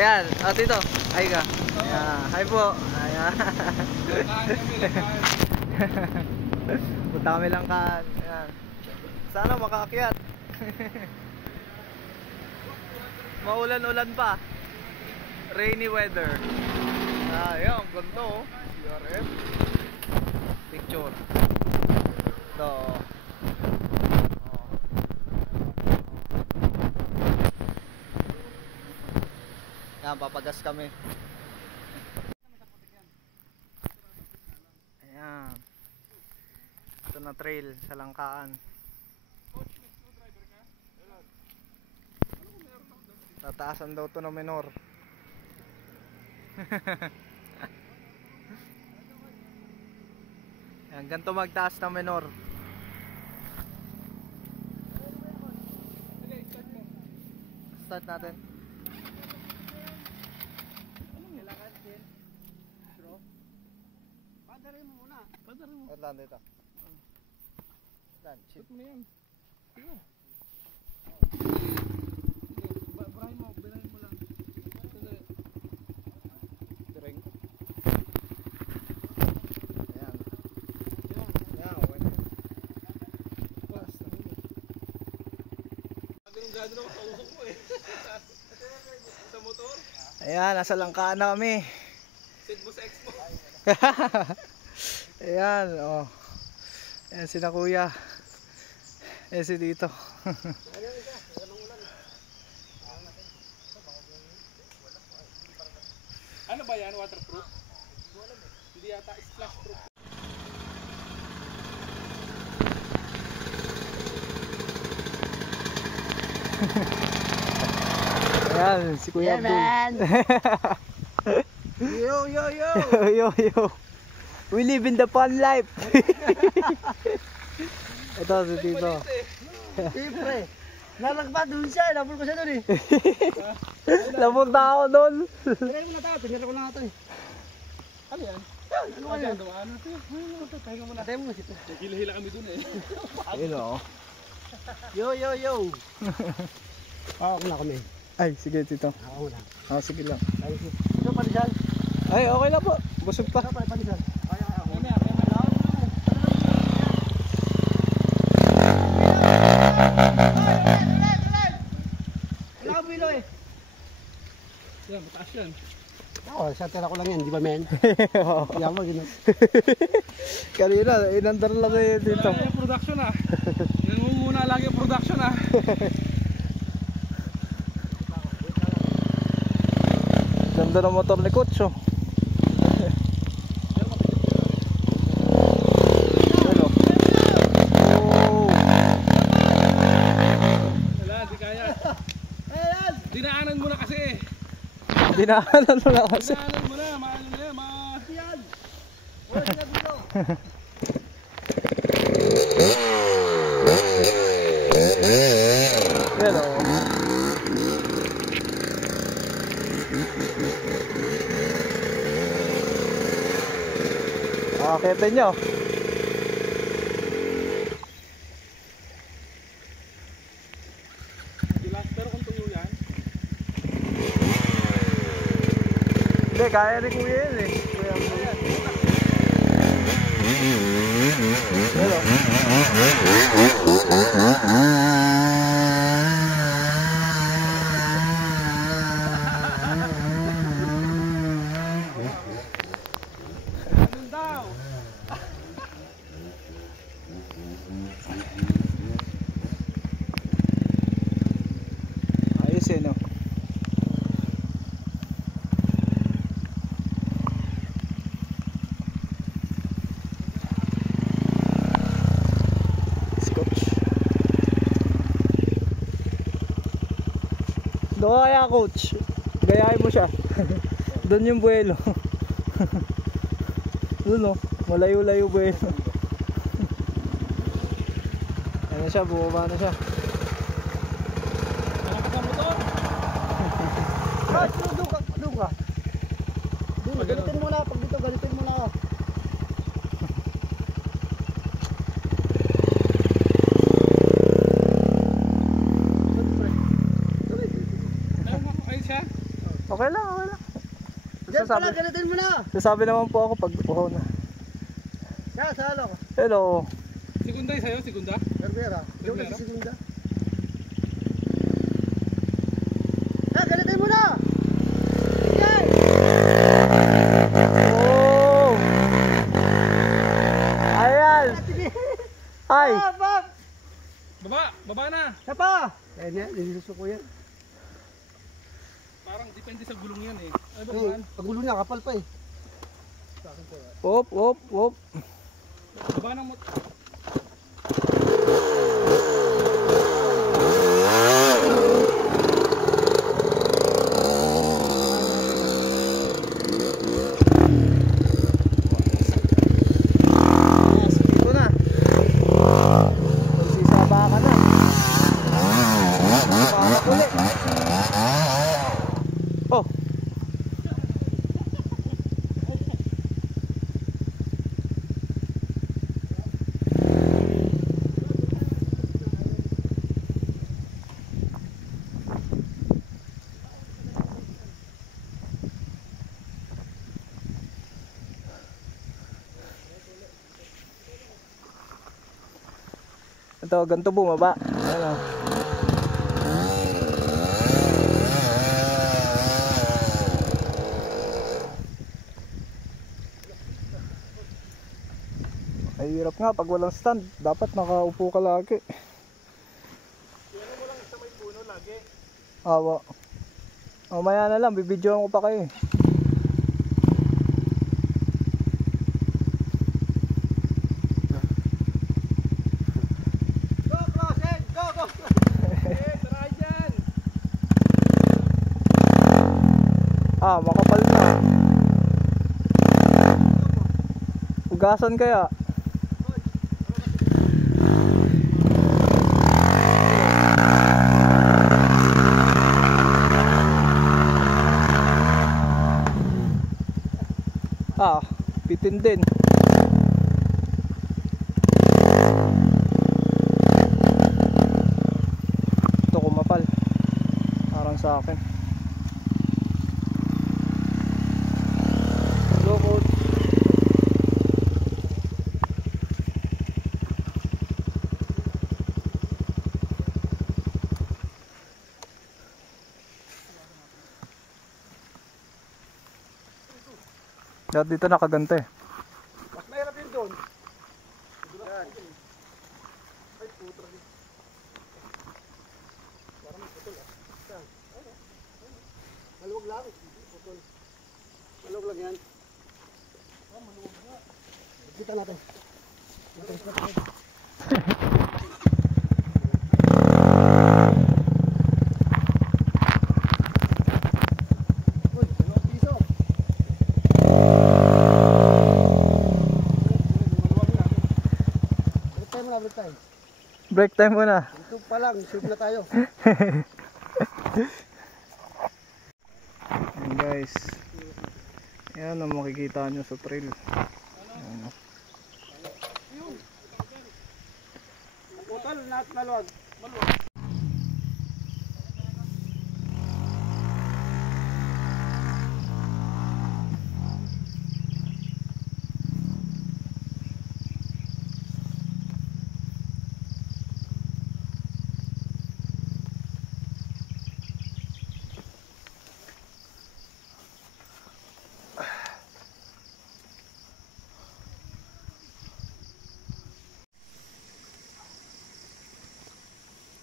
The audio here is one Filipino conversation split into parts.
Ayan, dito. Ay ka. Ayan, hi po. Ayan. Punta kami lang kaan. Ayan. Sana makaakyat. Maulan-ulan pa. Rainy weather. Ayan, ganda oh. CRF. Picture. Ito. Ayan, papagas kami. Ayan. Ito na trail sa Langkaan. Tataasan daw to ng menor. Ayan, ganito magtaas ng menor. Start natin. Padarin mo muna. Padarin mo. Wait lang dito. Dan, Shoot mo yan. Sige. Birahin mo lang. Sandali. Diring. Ayan. Ayan, okay na. Basta. Ganun-gado na sa usok mo eh. Sa motor. Ayan, nasa Langkaan na kami. Send mo sa expo. Ayan, oh. Ayan si na kuya. Ayan si dito. Ano ba yan? Waterproof? Hindi yata splash proof. Ayan, si Kuya Abdul. Yo yo yo! Yo, yo. We live in the fun life. Ito si Tito. Siyempre. Nalagpa doon siya. Nabul ko siya doon eh. Napunta ako doon. Tingnan mo na tayo. Tingnan ko na nga ito eh. Ano yan? Ano ka yan? Ano ito? Pahinga mo na. Tayo mo na sito. Hila-hila kami doon eh. Ayun o. Yo yo yo! Ako na kami. Ay, sige Tito. Ako na. Sige lang. Ito pa rin siya. Ay, okay na po. Busog pa. Ito pa rin siya. Kaya ako. Wala bilo eh. Yan, mataas yan. Oo, sa tira ko lang yan, di ba men? Yan mo, gano'n. Kanina, inandar lang kayo dito. Yung production ah. Nangunguna lagi yung production ah. Ganda ng motor ni Coach oh. Wala, di kaya. Dinaanan mo na kasi. Dinaanan mo na kasi. Dinaanan mo na, maano na yan, yan. Wala sila dito. Yan o. Akitin nyo. Pero kung tuyo yan. Hindi, kaya ni Kuya yun eh. Kuya mo. Yan Ganun daw. ayos eh no. Doon kaya Coach, gayahin mo siya. Doon yung buwelo. Doon o, malayo-layo buwelo. Ano siya, bumaba na siya. Ano ka sa motor? Doon ka. Galitin mo na. Pag dito, galitin mo na ka. Okay lang, okay lang. Diyan pala, galitin mo na. Sasabi naman po ako pag uhaw na. Kaya, salo ko. Hello. Segunda sa'yo, segunda? Berbera. Yung Berbera? nasa segunda. Kaya, galitin mo na. Yan. Oh! Ayan! Ay! Bab! Baba na! Siya pa! Ayan yan, nililuso ko yan. Parang depende sa gulong yan eh. Ay, Eh, babaan. pagulo niya, kapal pa eh. Wop, wop, wop. Baba na mo. Dito na. Sisaba ka na. Bakit ulit? Oh. Ito, ganito bumaba. Ayan o. Ay, hirap nga pag walang stand. Dapat nakaupo ka lagi. Yan mo lang sa may puno lagi. Awa. Mamaya na lang, bibidyoan ko pa kayo. Go, Crosshead! Go, go! Eh, tara dyan! Ah, makapal na. Ugasan kaya. Ah, bitin din. Ito kumapal. Parang sa akin. Hello, coach. Dito nakagante. Mas mahirap yun doon. Yan. Ay, putra. Parang putol ah. Yan. Maluwag lang. Putol. Maluwag lang yan. Maluwag nga. Kita natin. Uy, 2 piso. Break time. Break time muna. Ito pa lang, save na tayo. Ayan guys. Ayan ang makikita nyo sa trail. Ayan. Putol, maluwag.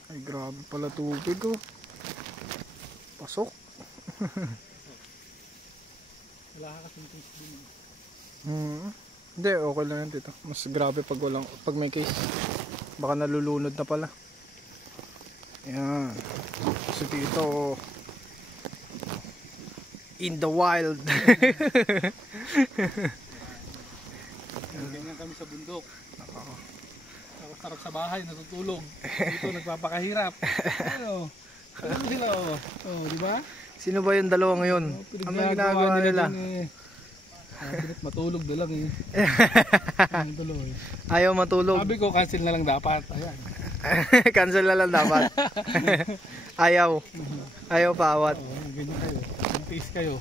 Ay grabe pala tubig oh. Pasok. Wala ka kasing case din. Hindi, okay lang yan dito. Mas grabe pag may case. Baka nalulunod na pala. Ayan. So dito in the wild. Ganyan kami sa bundok. Sarap sa bahay, natutulog. Dito nagpapakahirap. Ano? Ano sila oh? Oh, di ba? Sino ba yung dalawa ngayon? Ano yung ginagawa nila? Pinit matulog na lang eh. Ang tuloy. Ayaw matulog. Sabi ko cancel na lang dapat. Ayan. Cancel na lang dapat. Ayaw. Ayaw paawat. Oh, ganyan kayo. Mag-taste kayo.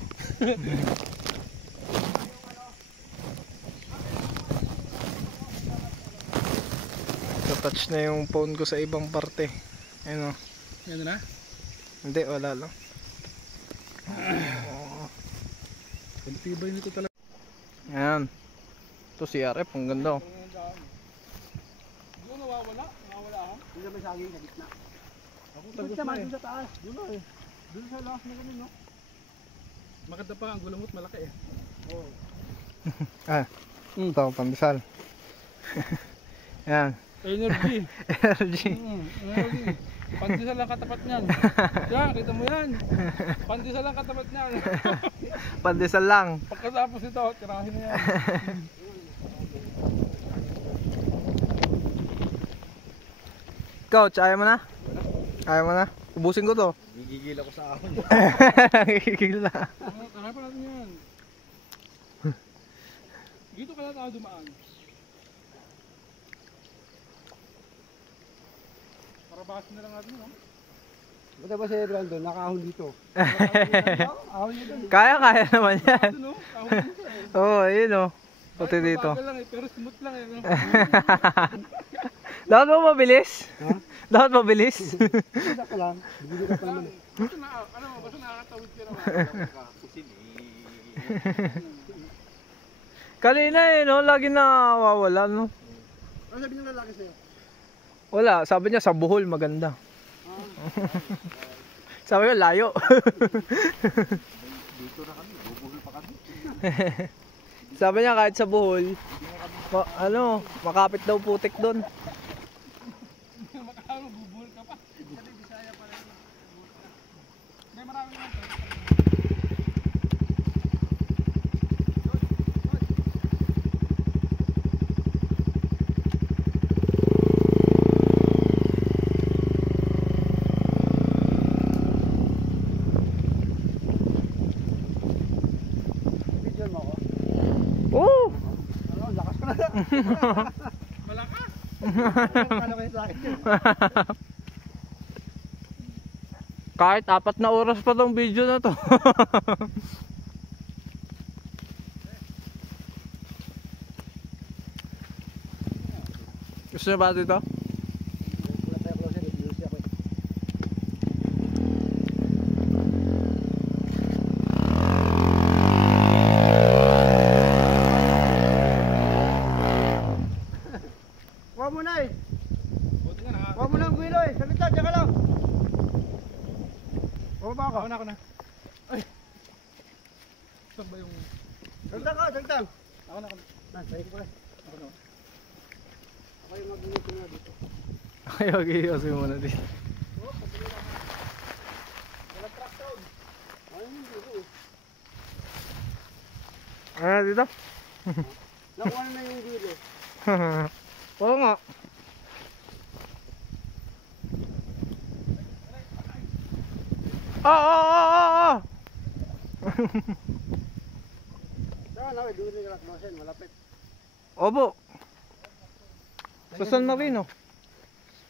Touch na yung phone ko sa ibang parte. Ayun o. Yan na? Hindi, wala lang. Ang tibay nito talaga. Ayan. Ito si RF, ang ganda. Hindi ko nawawala. Nawawala ako. Hindi naman saging sa gitna. Ako Ba't tagos naman na eh. dun sa taas? Dulo eh. Dun sa lakas na ganun, no? Maganda pa ang gulamot malaki eh. Oo. Ito, pandesal. Ayan. Energy. Energy. Energy. Pandesal lang katapat niyan. Yan, kita mo yan. Pandesal lang katapat niyan. Pandesal lang. Pagkatapos ito, tirahin na yan. Coach, ayaw mo na? Ayaw mo na? Ubusin ko to. Gigigil ako sa ahon. Gigil na. Tarahin pa natin yan. Dito kaya tayo dumaan. Para basin na lang natin, no? Ba't ba si Brandon? Nakahon dito. Ahon niya dun. Kaya naman yan. Ito, no? Tawag dito eh. Oo, yun o. Puti dito. Bagal lang eh, pero smooth lang eh. No? Dapat mo mabilis? Ha? Dapat mabilis? Isa ka lang. Bigil ka pa naman. Basta na, ano, basta nakakatawid ka naman. Kanina eh, no? Lagi nawawala, no? Ano sabi ng lalaki sa'yo? Wala, sabi niya sa Bohol maganda. Sabi ko layo. Dito na kami. Bubuhol pa kami. Sabi niya kahit sa Bohol, makapit daw putik doon. Makakano, bubuhol ka pa. Kasi Bisaya pa rin. May marami naman to. Video mo ako. Oo! Ano, lakas ko na. Malakas! Ano kayo sa akin yun? Kahit 4 na oras pa tong video na to. Gusto niyo ba dito? Wala tayo closer. Ipinusi ako eh. Huwag mo na eh. Buti nga nakakatawid. Huwag mo na ang gwilo eh. Sabi ka, tsaka lang. Bumaba ka. Ako na. Ay! Saan ba yung... Dagdag ka, dagdag. Ako na. Sa'yo ko pala. Ako na. Ako yung mag-inusin na dito. Ay, mag-iiwasin muna dito. Walang truck down. Ayun yung dito eh. Ano dito? Nakuha na yung gwilo. Oo nga. Ah! Saan na, doon yung laknosen, malapit. Opo. Sa San Marino.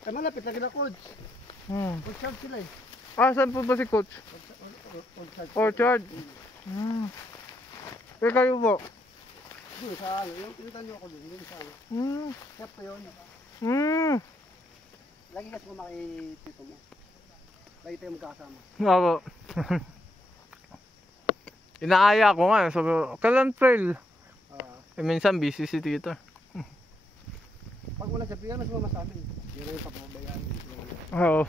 Ay malapit, lagi na coach. Coach charge sila eh. Ah, saan po ba si Coach? Coach charge. Orchard. Eh kayo po? Doon sa ano, yung pinuntan nyo ako doon sa ano. Kaya pa yun. Lagi kasi kumakitito mo. Lagi tayo magkakasama. Opo. Inaaya ko nga. Sabi ko, kailan trail? Eh, minsan busy si Tito. Pag wala siya, piyan mas mama sa amin. Yun na yung pagpapabayaan. Oo.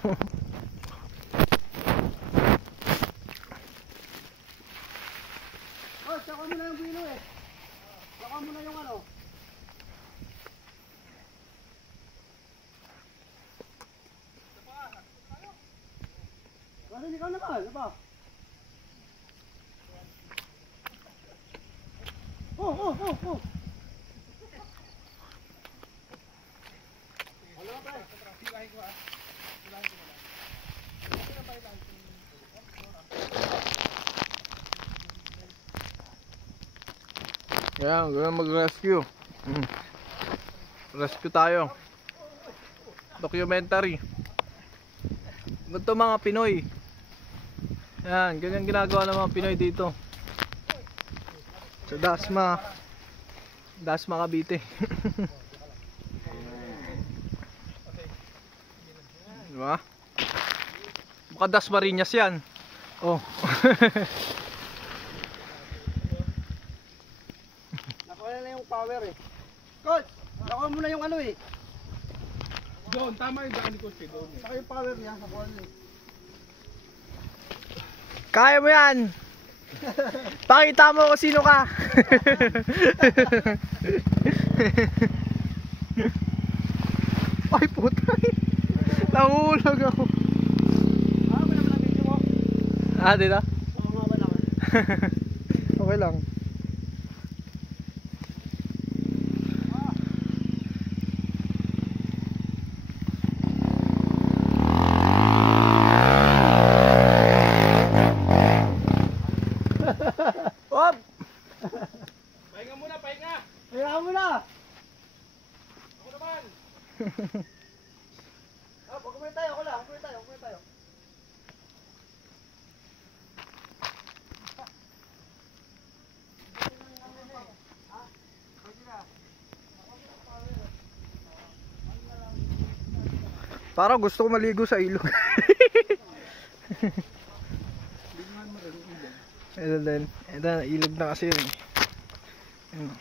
Oh, tsaka mo na yung bilo eh. Tsaka mo na yung ano. Kasi ikaw naman, ano ba? Oh. Yan, gawin mag-rescue. Rescue tayo. Documentary. Ito mga Pinoy. Yan, ganyan ginagawa ng mga Pinoy dito. Sa Dasma. Dasma Cavite. Diba? Baka Dasmariñas yan. Oh. Nakuha na yung power eh. Coach, nakuha mo na yung ano eh. Doon, tama yung daan ni Coach eh, doon. Saka yung power niya, nakuha na eh. Kaya mo yan. Pakita mo kung sino ka. Ay putay. Nahulog ako. Ah, wala ba na video mo? Ah, dito? Oo nga, wala ka. Okay lang. Op! Pahinga muna, pahinga! Kaya mo na! Ako naman! Ah, pag-comment tayo, ako lang. Comment tayo, comment tayo. Parang gusto ko maligo sa ilog. Ito din. Ito, ilog na kasi yun. Ayun.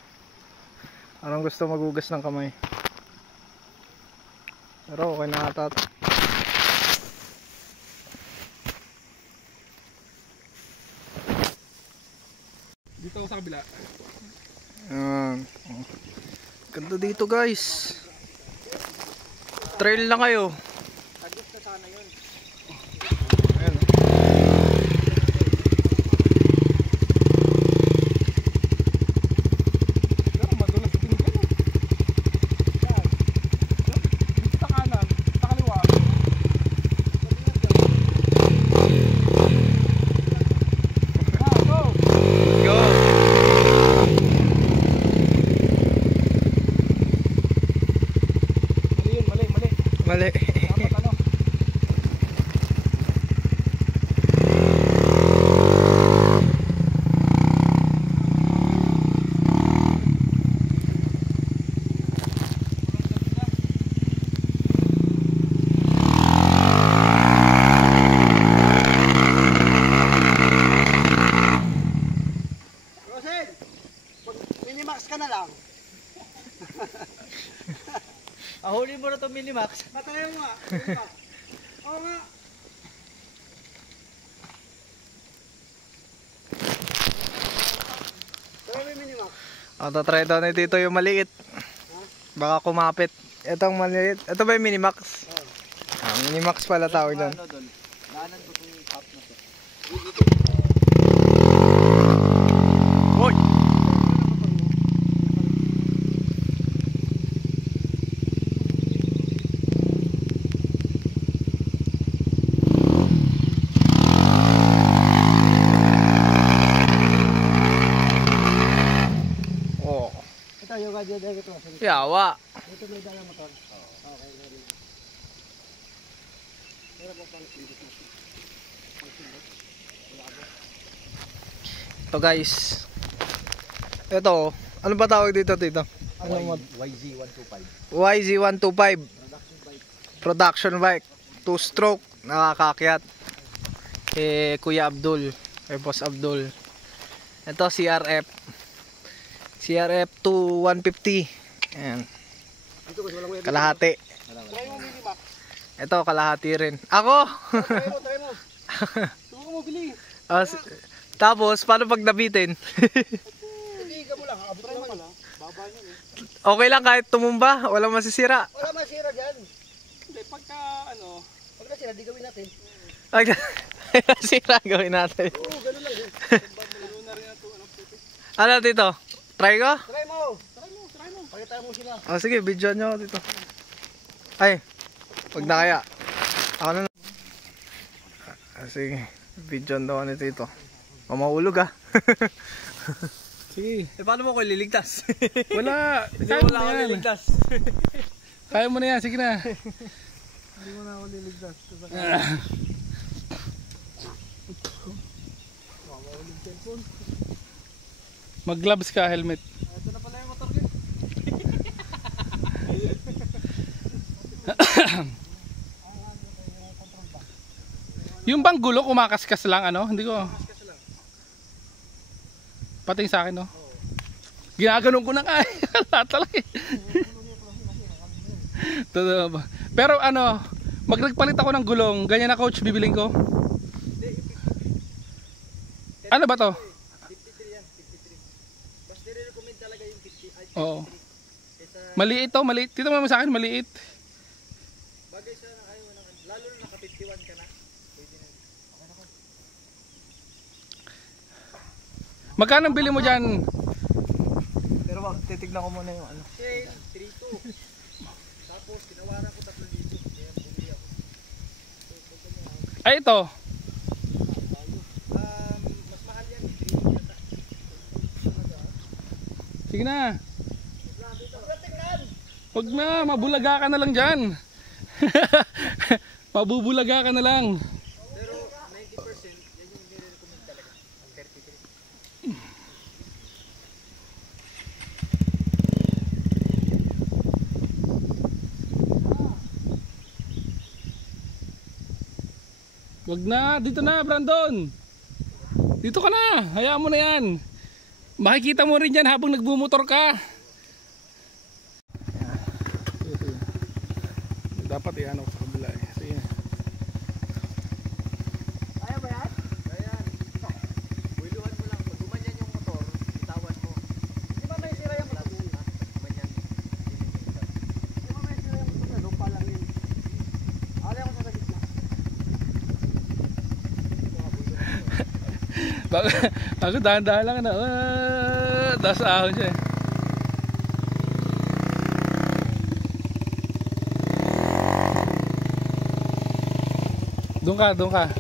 Parang gusto magugas ng kamay. Pero okay na ata. Dito ako sa kabila. Ganda dito guys. Trail lang kayo. Tagos na sana yun. Ayan. Pero madulas sa tingin ka no? Yan. Dito sa kanan, sa kaliwa. Ah, go! Go! Mali yun, mali, mali. Mali. Dapat ano? Rosel! Pag minimax ka na lang. Ahuli mo na to Minimax. Patayin mo nga. Minimax. Oo nga. Pero may minimax. Tatry daw na dito yung maliit. Baka kumapit. Itong maliit. Ito ba yung Minimax? Minimax pala tawag doon. Daanan ko itong top na to. Hoy! Oh, Ito yung gadget na ito. yawa. Ito may dala motor. Okay, very good. Pero ba pang sindot mo? Pang sindot? Ito guys. Ito, ano ba tawag dito dito? Ano YZ125. YZ125 Production bike. production bike, 2-stroke, nakakakyat. Kuya Abdul, Boss Abdul. Ito CRF 2150. Ayan, Dito kasi walang web. kalahati. Try mo minimax. Ito kalahati rin. Ako. Try mo, try mo. Suko mo, bilis. Tapos paano pag nabitin? Hindi ka mo lang. Abot mo naman. Baba niya eh. Okay lang kahit tumumba, walang masisira. Wala masira dyan. Hindi, pagka ano, Pag nasira, di gawin natin. Pag nasira gawin natin. Oo, ganun lang yun. ano na rin ito, ano, puti. Ano dito? Try ko? Try mo. Try mo, try mo. Pakita mo sila. Sige, video nyo ako dito. Ay, pag na kaya. Ako na. Sige, video daw ako dito. Mamahulog ah. Sige. Paano mo ko ililigtas? Wala. Hindi Kaya mo mo na na ako yan. liligtas. Kaya mo na yan, sige na. Hindi mo na ako liligtas. Mawawala yung cellphone. Mag-gloves ka, helmet. Ito na pala yung motor ko. Yung bang gulo kumakaskas lang ano? Hindi ko. Kasi lang. Pating sa akin no. Ginaganon ko na nga. Lahat talaga. Totoo ba? Pero ano, magpalit ako ng gulong. Ganyan na coach, bibiling ko. Ano ba to? 53 yan, 53. Mas nire-recommend talaga yung 50. Ay, Oo. 53. Kesa Maliit to, maliit. Dito mo sa akin, maliit. bagay sa ayaw mo ng lalo na naka 51 ka na. Pwede na. Magkano ang bili mo dyan? Pero wag, titignan ko muna yung ano. Sale 32. Tapos tinawaran ko 3,000. Kaya bumili ako. Ay ito. Mas mahal yan, 3 yata. Sige na. Huwag na, mabulaga ka na lang dyan. Mabubulaga ka na lang. Pero 90% yan yung nire-recommend talaga. Ang 33. Wag na, dito na Brandon. Dito ka na, hayaan mo na yan. Makikita mo rin yan habang nagbumotor ka. Dapat iyan ako sa kabila eh. Sige. Kaya ba yan? Kaya yan. Builuhan mo lang. Pag gumanyan yung motor, itawan mo. Di ba may sira yung motor? Gumanyan. Di ba may sira yung motor? Lupa lang yun. Alay ako sa gitna. Ako dahan-dahan lang na. Taas ahon siya eh. Doon ka, doon ka.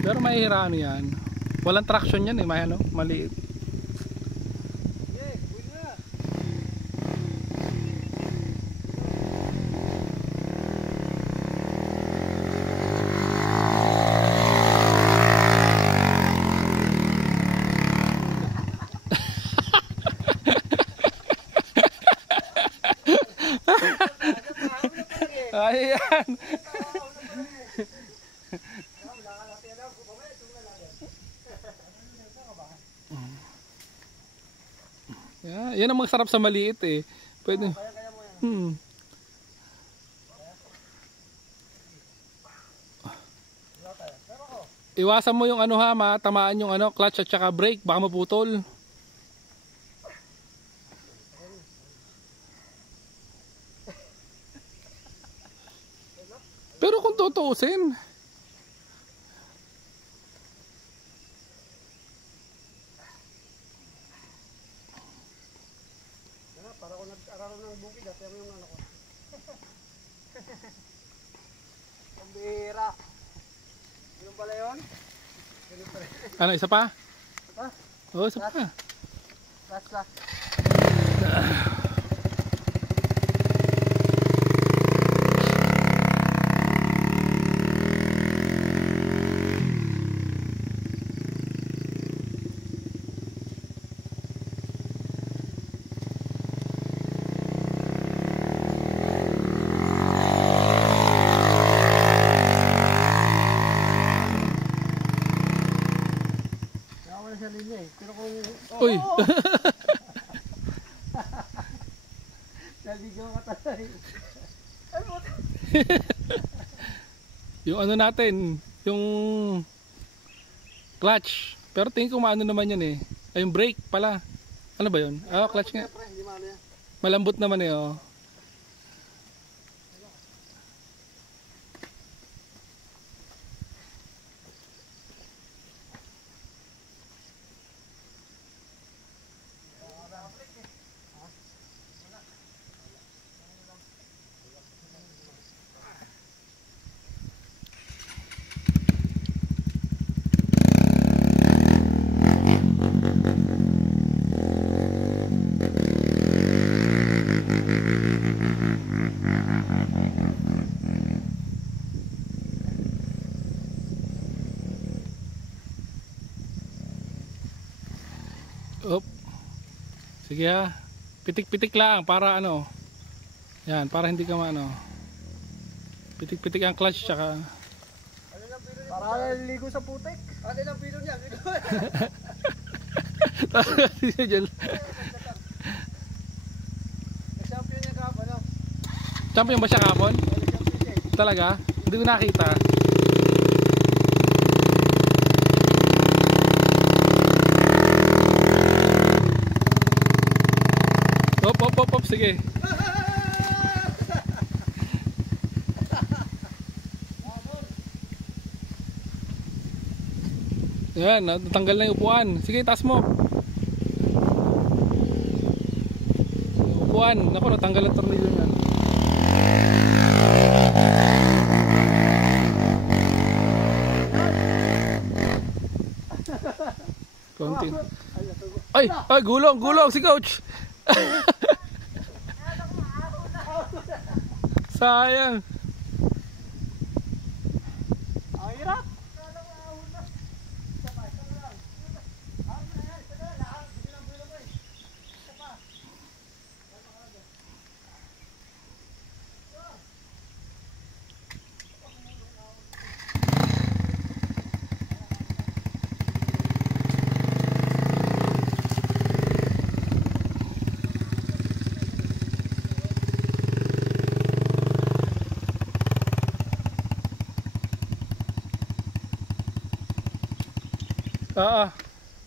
Pero mahihiraan yan. Walang traction yan eh, may ano, maliit. Ayan. Yan ang masarap sa maliit eh. Pwede. Iwasan mo yung ano ha, matamaan yung ano, clutch at saka brake, baka maputol. Pero kung tutuusin, Para ako nag-aral ng bukid, dati yung ano ko. Pambihira. Ano pala yun? ano, isa pa? Pa? Oo, isa pa. Last. Sa linya eh. Pero kung... Uy! Nabigyan ka tatay. Yung ano natin, yung clutch. Pero tingin ko maano naman yan eh. Ay, yung brake pala. Ano ba yun? Ah, clutch nga. Hindi maano yan. Malambot naman eh, oh. Op. Sige ha. Pitik-pitik lang para ano. Yan, para hindi ka maano. Pitik-pitik ang clutch tsaka. Para naliligo sa putik. Ano lang pilo niya? Champion niya kahapon, no? Champion ba siya kapon? Talaga? Hindi ko nakita. Op, sige. Yan, natanggal na yung upuan. Sige, taas mo. Yung upuan. Naku, natanggal ang tornilyo yan. Konti. Ay, gulong si coach. Sayang. Ang hirap.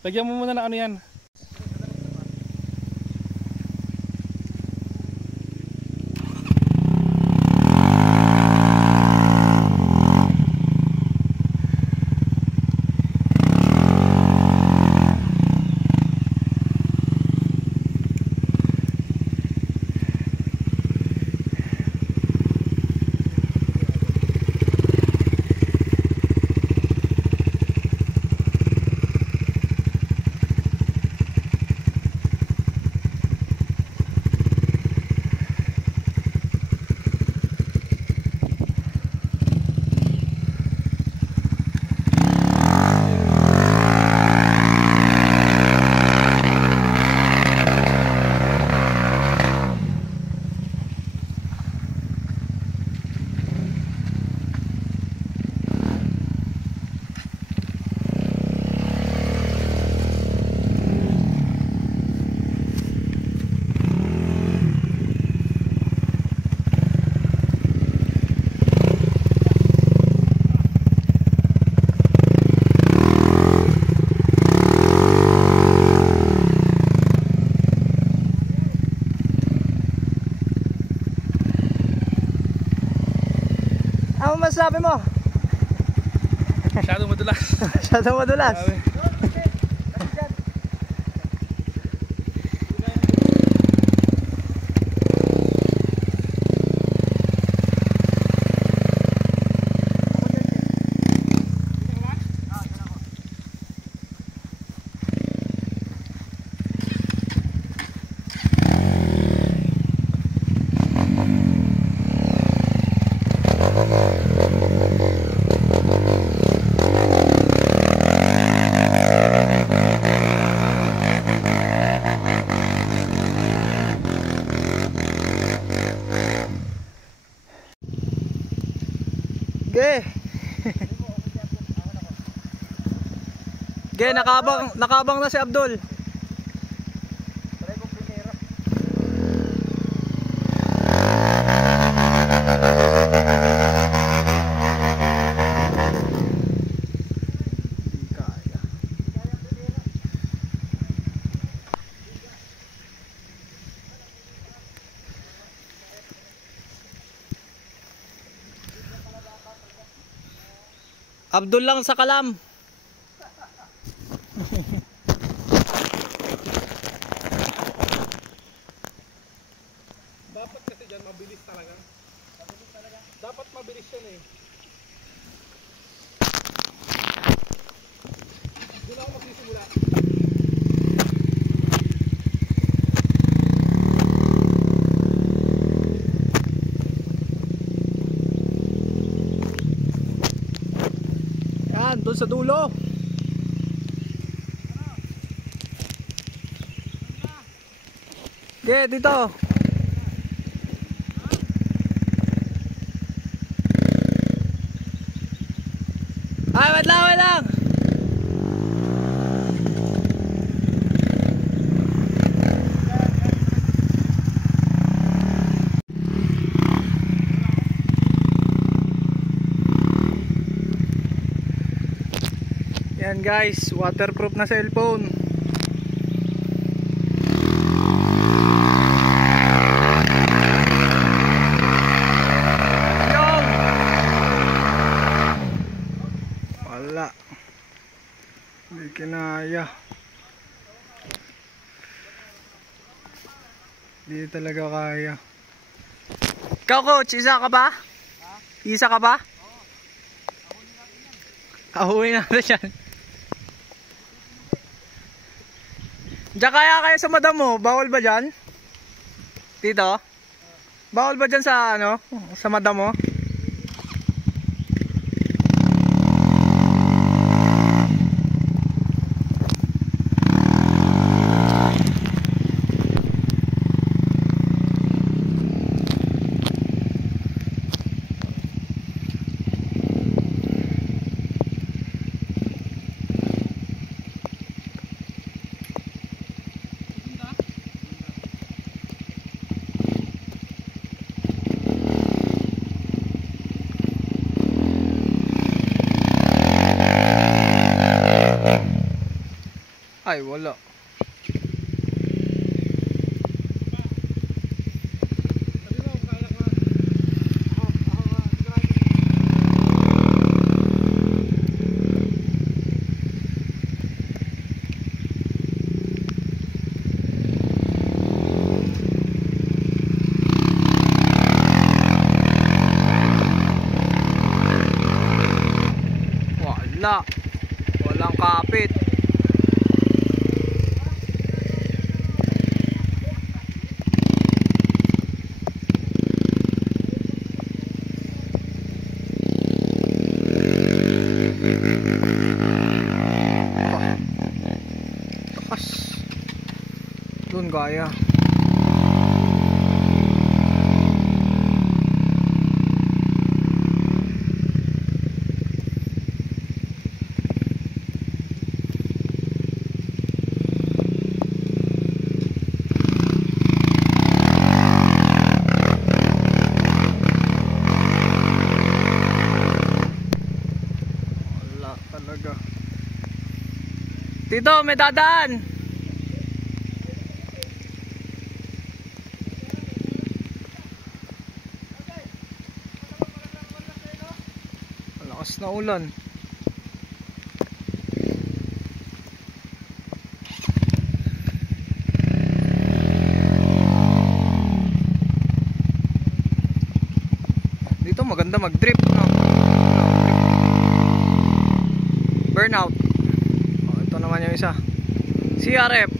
Lagyan mo muna na ano yan. Ano masasabi mo? Masyadong madulas. Masyadong madulas. Ge. Ge, nakabang na si Abdul. Abdul lang sa kalam. Dapat kasi dyan mabilis talaga. Dapat mabilis yan eh. Doon ako magsisimula. Yan, doon sa dulo. Okay, dito. Ay, wait lang, wait lang. Yan guys, waterproof na cellphone. Yung wala, hindi kinaya, hindi talaga kaya. Ikaw coach, isa ka ba? Isa ka ba? Ahuwi natin yan. Diyan kaya kayo sa madam mo, bawal ba dyan? Dito? Bawal ba dyan sa ano? Sa madam mo? Ay, wala. Wala. Walang kapit. Takas. Doon kaya. Talaga. Tito, may dadaan. Malakas na ulan. Dito maganda mag-drip, no? Burnout. Oh, ito naman yung isa. CRF.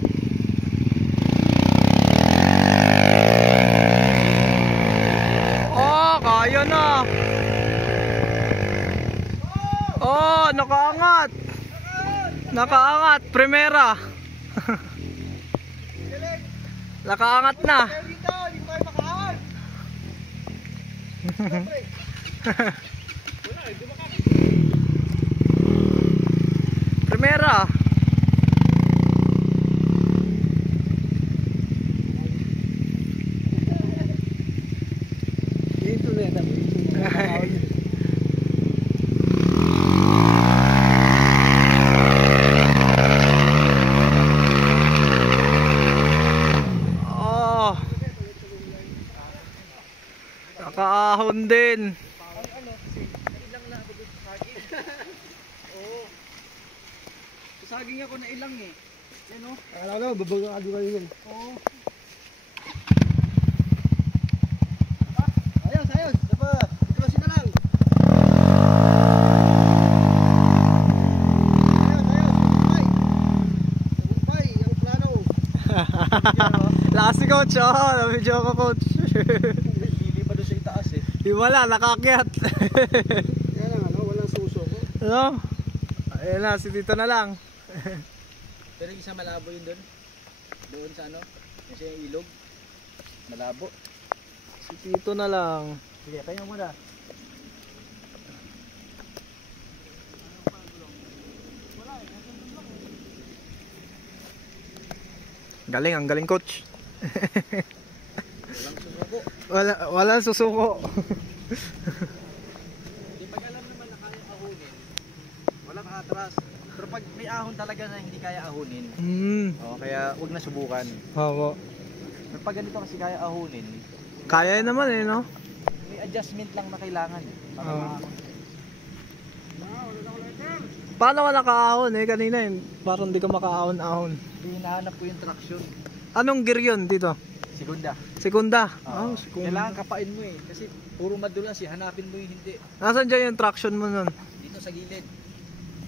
Oh, kaya na. Oh, nakaangat. Nakaangat, Primera. Nakaangat na. Primera. Dito na yan. Oh. Nakaahon din. Saging ako na ilang eh. Yan o. Akala ko, babaga ka kayo yun. Oo. Ayos, ayos. Dapat, itrosin na lang. Ayos, ayos. Tagumpay. Tagumpay, ang plano. Lakas si coach, oh. Nabidyo ko coach. Hindi pa doon sa itaas eh. Di wala, nakakyat. Yan lang ano, walang suso ko. Ano? Ayun na, si Tito na lang. Pero isa malabo yun doon. Doon sa ano, kasi yung ilog. Malabo. Si Tito na lang. Sige, kaya muna. Galing, ang galing coach. Walang sumuko. Walang susuko. Di pag alam naman na kaya ahunin, walang atras. Pero pag may ahon talaga na hindi kaya ahunin, kaya wag na subukan. Oo. Pero pag ganito kasi kaya ahunin, Kaya naman eh, no? may adjustment lang na kailangan. Para Oo. Paano ka nakaahon eh? Kanina eh, parang di ka makaahon-ahon. hinahanap ko yung traction. Anong gear yun dito? Segunda. Segunda? Oo. Segunda. Kailangan kapain mo eh. Kasi puro madulas eh. Hanapin mo yung hindi. Nasaan dyan yung traction mo nun? Dito sa gilid.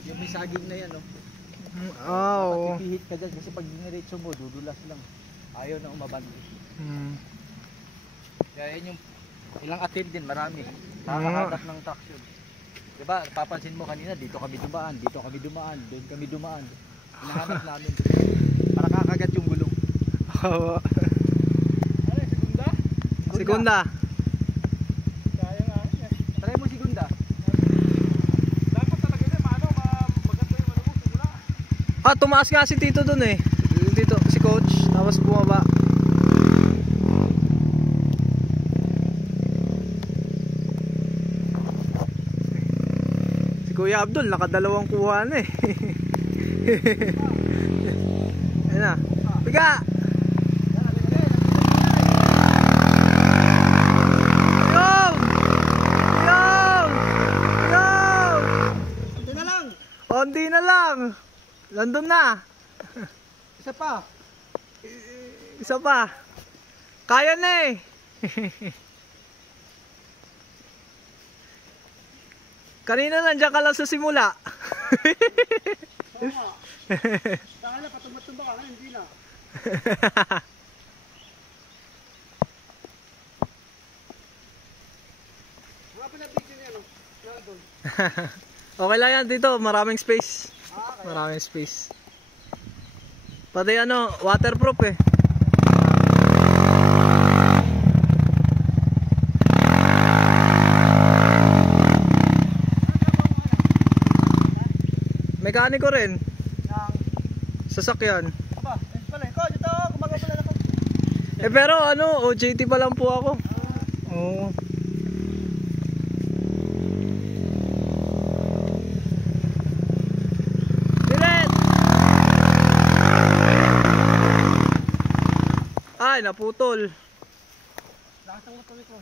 Yung may saging na yan oh. Oo. Pipihit ka dyan kasi pag diniretso mo, dudulas lang. Ayaw na umaban. Kaya yan yung ilang atin din, marami. Nakakahanap ng traction. Diba, papansin mo kanina, dito kami dumaan, doon kami dumaan. Hinahanap namin. Para kakagat yung gulong. Oo. Ano, segunda? Segunda. Kaya nga. Try mo segunda. Dapat talaga yun, maganda yung ano mo, simula. Tumaas nga si Tito dun eh. Dito, si coach. Tapos bumaba. Si Kuya Abdul, nakadalawang kuha na eh. Ayan na. Biga! Yun! Yun! Yun! Hindi na lang. Onti na lang. Nandun na. Isa pa. Isa pa. Kaya na eh. Kanina nandiyan ka lang sa simula. Saka na, patumba-tumba ka na, hindi na. Mga pinabigyan niya, no? Doon. Okay lang yan dito. Maraming space. Maraming space. Pati ano, waterproof eh. Mekaniko rin. Sasakyan. Pa, ito pala. Ikaw, dito. Kumaga pala ako. Pero ano, OJT pa lang po ako. Oo. Diret! Ay, naputol. Lakas ng motor ito.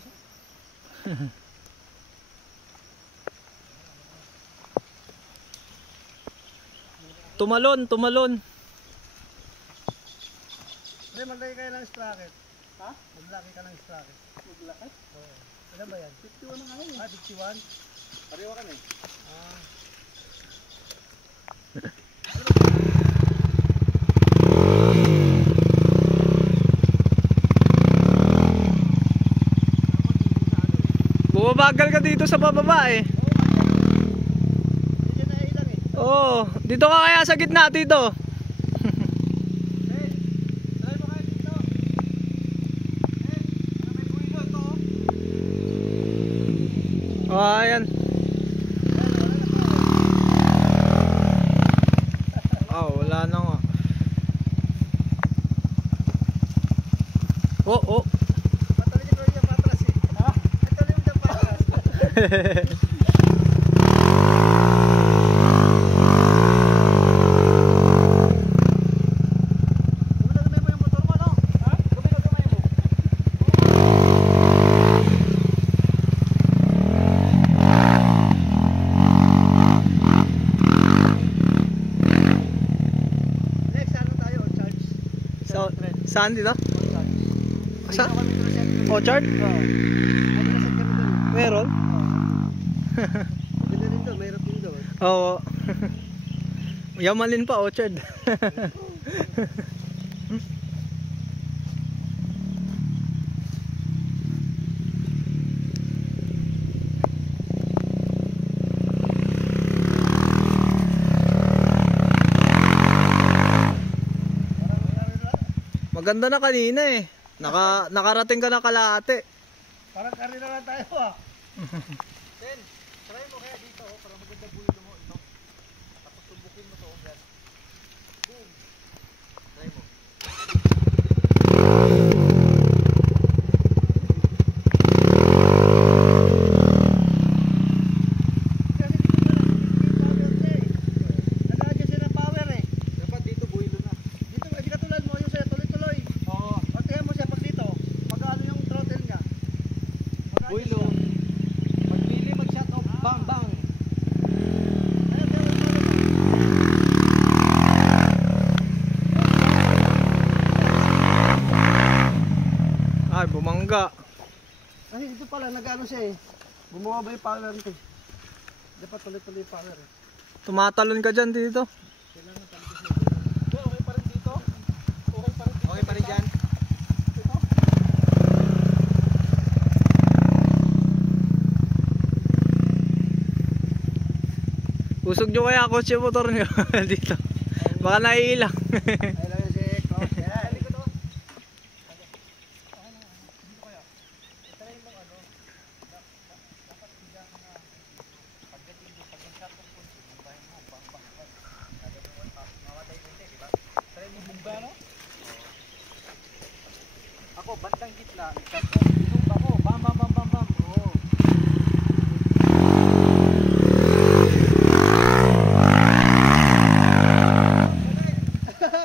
Tumalon, tumalon. Hindi, maglaki kayo ng sprocket. Ha? Maglaki ka ng sprocket. Maglaki? Oo. Ano ba yan? 51 ang ano yun. 51? Pareho kami. Bumabagal ka dito sa bababa eh. Hindi na ilang eh. Oo, dito ka kaya sa gitna dito. Try mo kayo dito. May buwilo ito. Oh, ayan. Oh, wala na nga. Oh. Patuloy ko yung patras eh. Ha? Patuloy mo yung patras. Gumay mo yung motor mo, no? Ha? Gumay mo. Next, ano tayo? Charge. Saan dito? Saan? Kami ito reset. Orchard? May reset kami doon. Meron? Maganda rin doon, mayroon din doon. Oo. Yamalin pa, Orchard. Maganda na kanina eh. Nakarating ka na kalahati. Parang karina lang tayo ah. Sen, try mo kaya dito para maganda bulo mo ito. Tapos tubukin mo to. Yan. Boom. Try mo. Builo. Pagpili mag-shot off, bang bang. Ay, bumangga. Ay, ito pala, nag-ano siya eh. Bumuha ba yung power nito? Dapat tuloy-tuloy yung power eh. Tumatalon ka dyan dito. Okay pa rin dito? Okay pa rin dyan. Usog nyo kaya kotse motor nyo dito. Baka naiilang. Ay lang si Eko. Yan. Ako, bandang gitna. Tumba ko. Bam, bam, bam, bam, bam. Oo.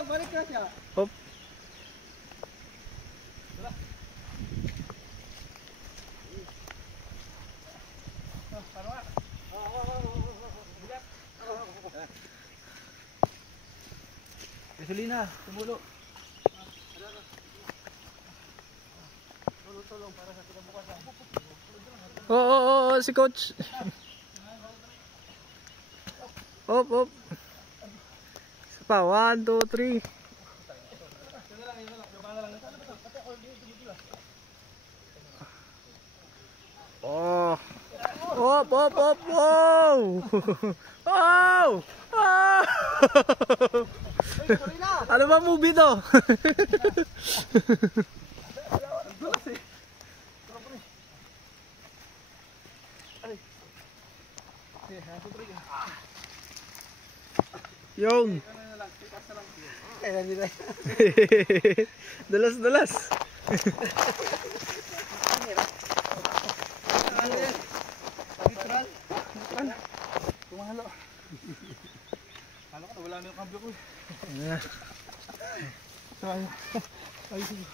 Balik na siya. Hop. Gasolina, tumulo. Oo, si coach. Hop, hop. Isa pa, 1, 2, 3. Oh. Hop, hop, hop, wow. Oh! Oh! Ano ba movie to? Yung. Dalas. Tumalo. Kala ko wala na yung kambyo ko. Ay, sige.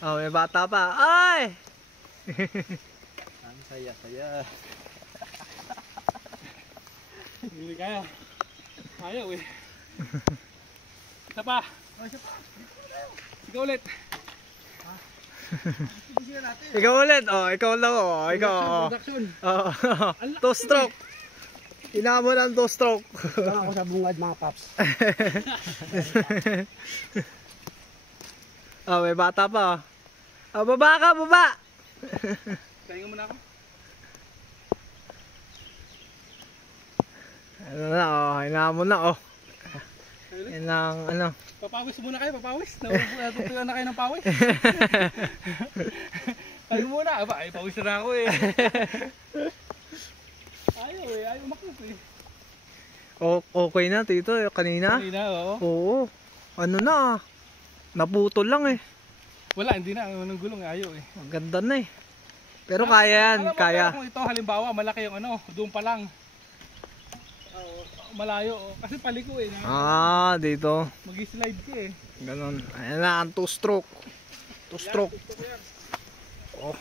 Oh, may bata pa. Ay! Ang saya. Hindi kaya. Ayaw eh. Isa pa. Ikaw ulit. Ikaw ulit. Oh, ikaw lang. Oh, ikaw. Oh. Production. Oh. Two stroke. Inamo ng two stroke. Wala ako sa bungad mga paps. Oh, may bata pa. Oh, baba ka, baba. Kaya nga muna ako. Ano na, oh, inamo na, oh. Yan ang, ano. Papawis muna kayo, papawis. Natutuyan na kayo ng pawis. Tayo muna. Aba, ay pawis na ako eh. Ayaw umakyat eh. Okay na, tito, kanina. Kanina, oo. Oo. Ano na, naputol lang eh. Wala, hindi na. Anong gulong, ayaw eh. Ang ganda na eh. Pero kaya yan, Alam mo, kaya. kung ito halimbawa, malaki yung ano, doon pa lang. Malayo, kasi paliko eh. Ah, dito. Mag-slide ka eh. Ganon. Ayan na, ang two stroke. Two stroke. Oh.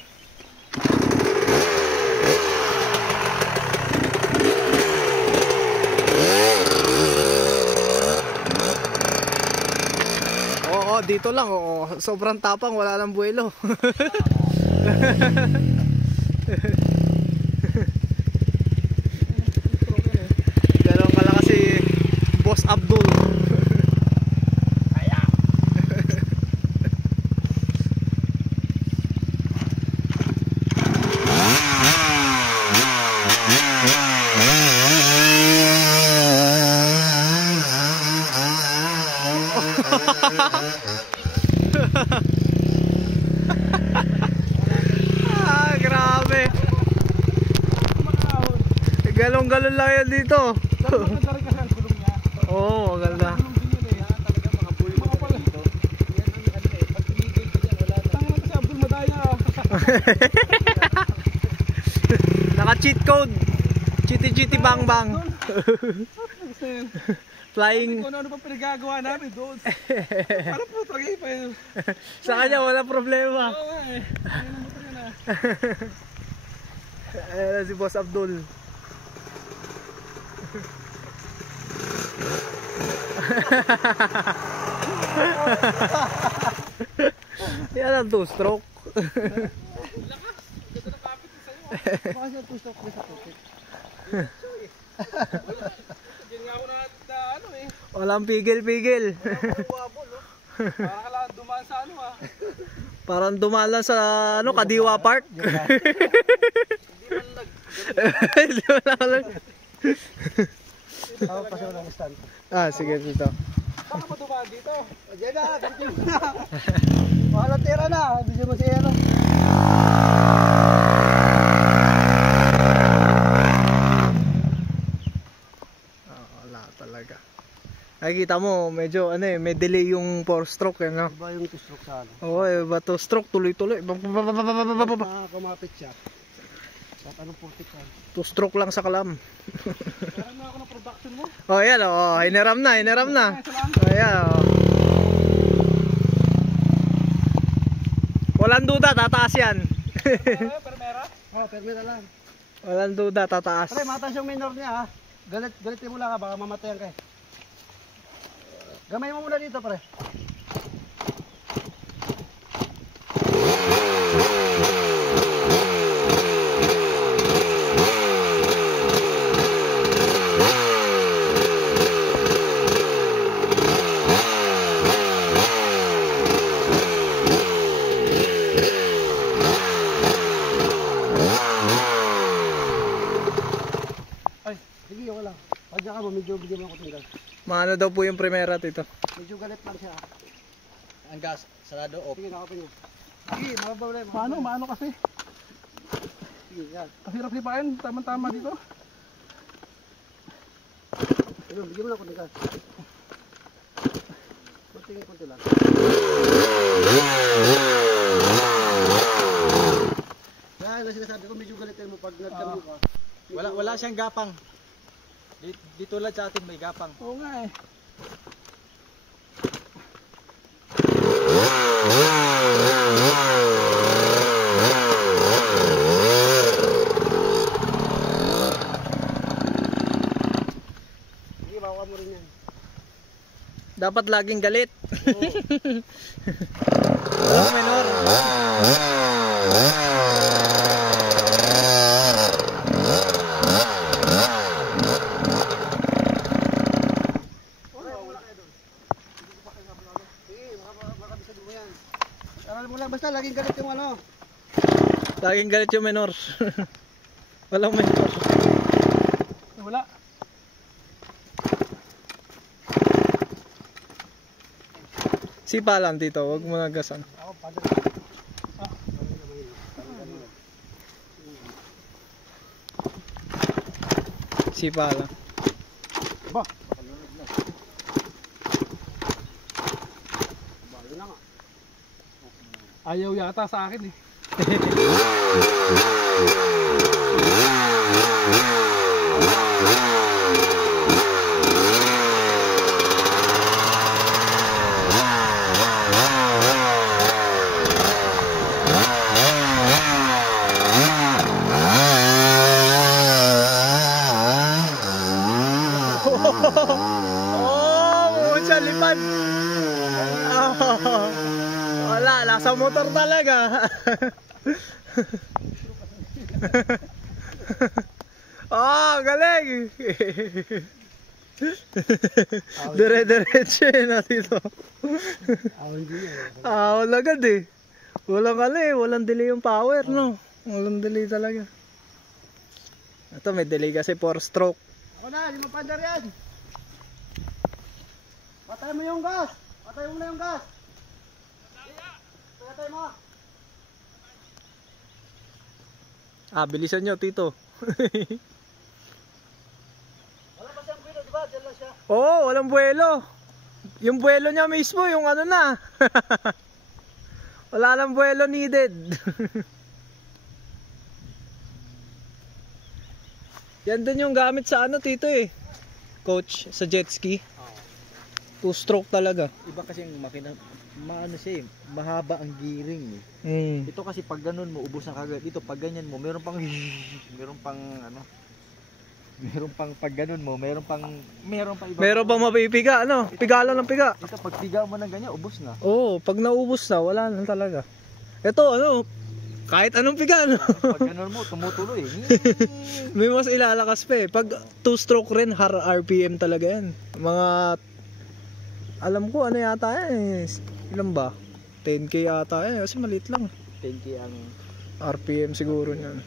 Oo, dito lang. Oo. Sobrang tapang, wala lang buwelo. Ganon pala kasi Boss Abdul. Galong-galong lang yan dito. Maganda rin kasi ang gulong niya. Oo, maganda. Gulong din yun eh. Talaga mga bull Mga pala. dito. Yan ang ano eh. Pag tumigil ka dyan, wala na. Tangan kasi Abdul Madaya. Naka-cheat code. Chitty bang bang. Kasi Flying. kung ano pa pinagagawa namin doon. Para po tagay pa yun. Sa kanya wala problema. Oo nga eh. Ayun ang motor yun ah. Ayan si Boss Abdul. Yan ang two-stroke. Bakit yung two-stroke na sa putik? Diyan nga ako na ano eh. Walang pigil-pigil. Wabol, oh. Para ka lang dumaan sa ano ah. Parang dumala sa ano, Kadiwa Park. Hindi man nag... Hindi mo lang. Ako pa siya ng stand. Ah, sige dito. Baka mo dumaan dito. Diyan na, ganyan na. Walang tira na, hindi siya masira. Wala talaga. Nakikita mo, medyo ano eh, may delay yung 4-stroke eh, no? Iba yung two-stroke sa ano. Oo, iba to stroke tuloy-tuloy. Kumapit siya. At anong putik ka? 2-stroke lang sa kalam. Meron na ako ng production mo. Oh, yan oh, hiniram na. Isa lang. Ayan oh. Walang duda, tataas yan. Permera? Oh, permira lang. Walang duda, tataas. Pre, matas yung minor niya ha. Galitin mo lang ha, baka mamatayan ka eh. Gamay mo muna dito pre. Ay, Sige, wala. Pag ka mo, medyo bigyan mo ako ng gas. Maano daw po yung primera dito. Medyo galit lang siya. Ang gas, sarado off. Sige, nakapin niya. Sige, mababaw lang. maano kasi? Sige, yan. Kahirap lipain, tama-tama dito. Ayun, bigyan mo lang ako ng gas. Konti lang. Kaya na sinasabi ko, medyo galitin mo pag nagkano ka. Wala siyang gapang. Di tulad sa atin may gapang. Oo nga eh. Sige, bawa mo rin yan. Dapat laging galit. Oh, menor. Aral mo lang, basta laging galit yung ano. Laging galit yung menor. Walang menor. Wala. Sipa lang dito, wag mo nagasan. Ako, pagod. Sipa lang. Ba? Bayo na nga. Ayaw yata sa akin eh. Oh, mucha lipad. Oh, wala, nasa motor talaga. Oh, galing. Dire-diretso na dito. Ah, wala agad eh. Walang walang delay yung power, no? Walang delay talaga. Ito may delay kasi 4-stroke. Ako na, 5 pandar yan. Patay mo yung gas. Patay mo na yung gas. Patay mo. Ah, bilisan nyo, Tito. ba? Diyan lang siya. Oo, walang buwelo. Yung buwelo niya mismo, yung ano na. Wala nang buwelo needed. Yan din yung gamit sa ano, Tito eh. Coach, sa jet ski. Two stroke talaga. Iba kasi yung makina, maano siya eh, mahaba ang gearing eh. Ito kasi pag ganun mo, ubos na kagad. Ito pag ganyan mo, meron pang ano, meron pang pag ganun mo, meron pang iba. Meron pa mapipiga, ano? Piga lang ng piga. Ito pag piga mo ng ganyan, ubos na. Oo, pag naubos na, wala na talaga. Ito, ano, kahit anong piga, ano? Pag ganun mo, tumutuloy eh. May mas ilalakas pa eh. Pag two stroke rin, RPM talaga yan. Mga, alam ko, ano yata yan eh. Ilan ba? 10K yata eh, kasi maliit lang. 10K ang RPM siguro niyan.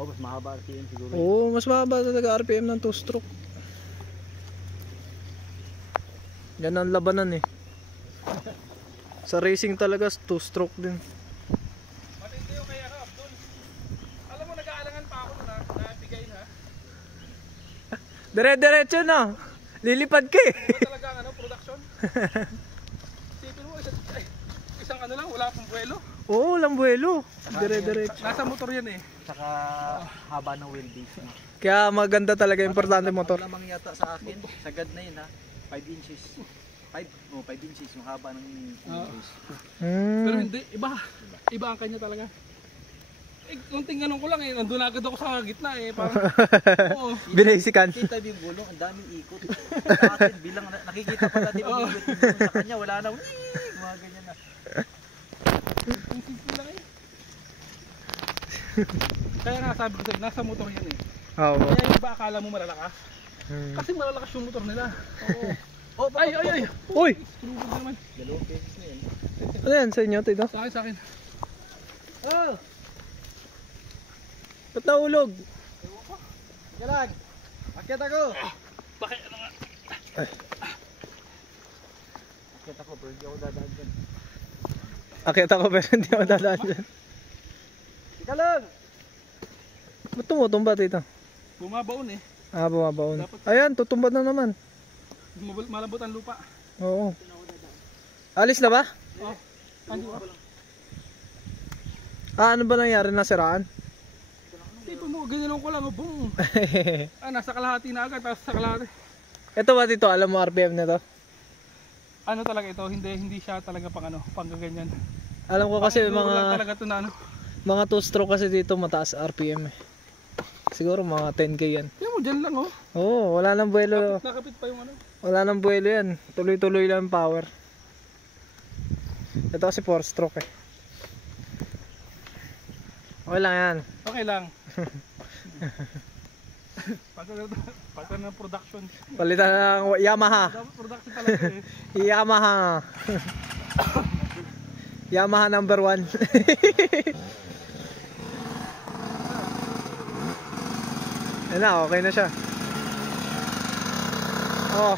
mas mahaba RPM siguro. Oo, mas mahaba talaga RPM ng two stroke. Yan ang labanan eh. Sa racing talaga, two stroke din. Matindi yung kaya ka, Abdul. Alam mo, nag-aalangan pa ako na nabigayin ha. Dire-diretso na. Lilipad ka eh. Iba talaga ang ano, production. Sipin mo, isang ano lang, wala pang buwelo. Oo, walang buwelo. Dire-diretso. Nasa motor yan eh. Saka haba ng wheelbase. Kaya maganda talaga, importante motor. Ang lamang yata sa akin, sagad na yun ha. 5 inches. 5 inches yung haba ng wheelbase. Pero hindi, iba ang kanya talaga. Eh, kung tingnan ko lang eh, nandun agad ako sa gitna eh. Parang, oo. Binasikan. Kita yung gulong, ang daming ikot. Sa atin, bilang nakikita pa natin yung ikot yung gulong sa kanya, wala na. Mga ganyan na. Ang simple lang eh. Kaya nga sabi ko sa'yo, nasa motor yan eh. Oo. Kaya yung iba akala mo malalakas. Kasi malalakas yung motor nila. Oo. Ay! Uy! Tulugod naman. 2 pesos na yun. Ano yan sa inyo, Tito? Sa akin. Oh! Ba't nahulog? Sige lang! Akyat ako! Bakit ano nga? Akyat ako, pero hindi ako dadaan dyan. Akit ako pero hindi ako dadaan dyan. Sige lang! Ba't tumutumba, Tito? Bumabaon eh. Ah, bumabaon. Ayan, tutumba na naman. Malambot ang lupa. Oo. Alis na ba? Oh. Ano ba? Ah, ano ba nangyari? Nasiraan? Tipo mo, ganyan ko lang, oh, boom. Nasa kalahati na agad, tapos sa kalahati. Ito ba, Tito? Alam mo RPM nito? Ano talaga ito, hindi siya talaga pang ganyan. Alam ko kasi Lang talaga ito na ano. mga two stroke kasi dito mataas RPM eh. Siguro mga 10K yan. Tingnan mo, dyan lang oh. Oo, wala nang buwelo. Nakapit pa yung ano. Wala nang buwelo yan. Tuloy-tuloy lang ang power. Ito kasi 4 stroke eh. Okay lang yan. Okay lang. Pagka ng production. Palitan ng Yamaha. Dapat production talaga eh. Yamaha. Yamaha number 1. Yan na, okay na siya. Oh.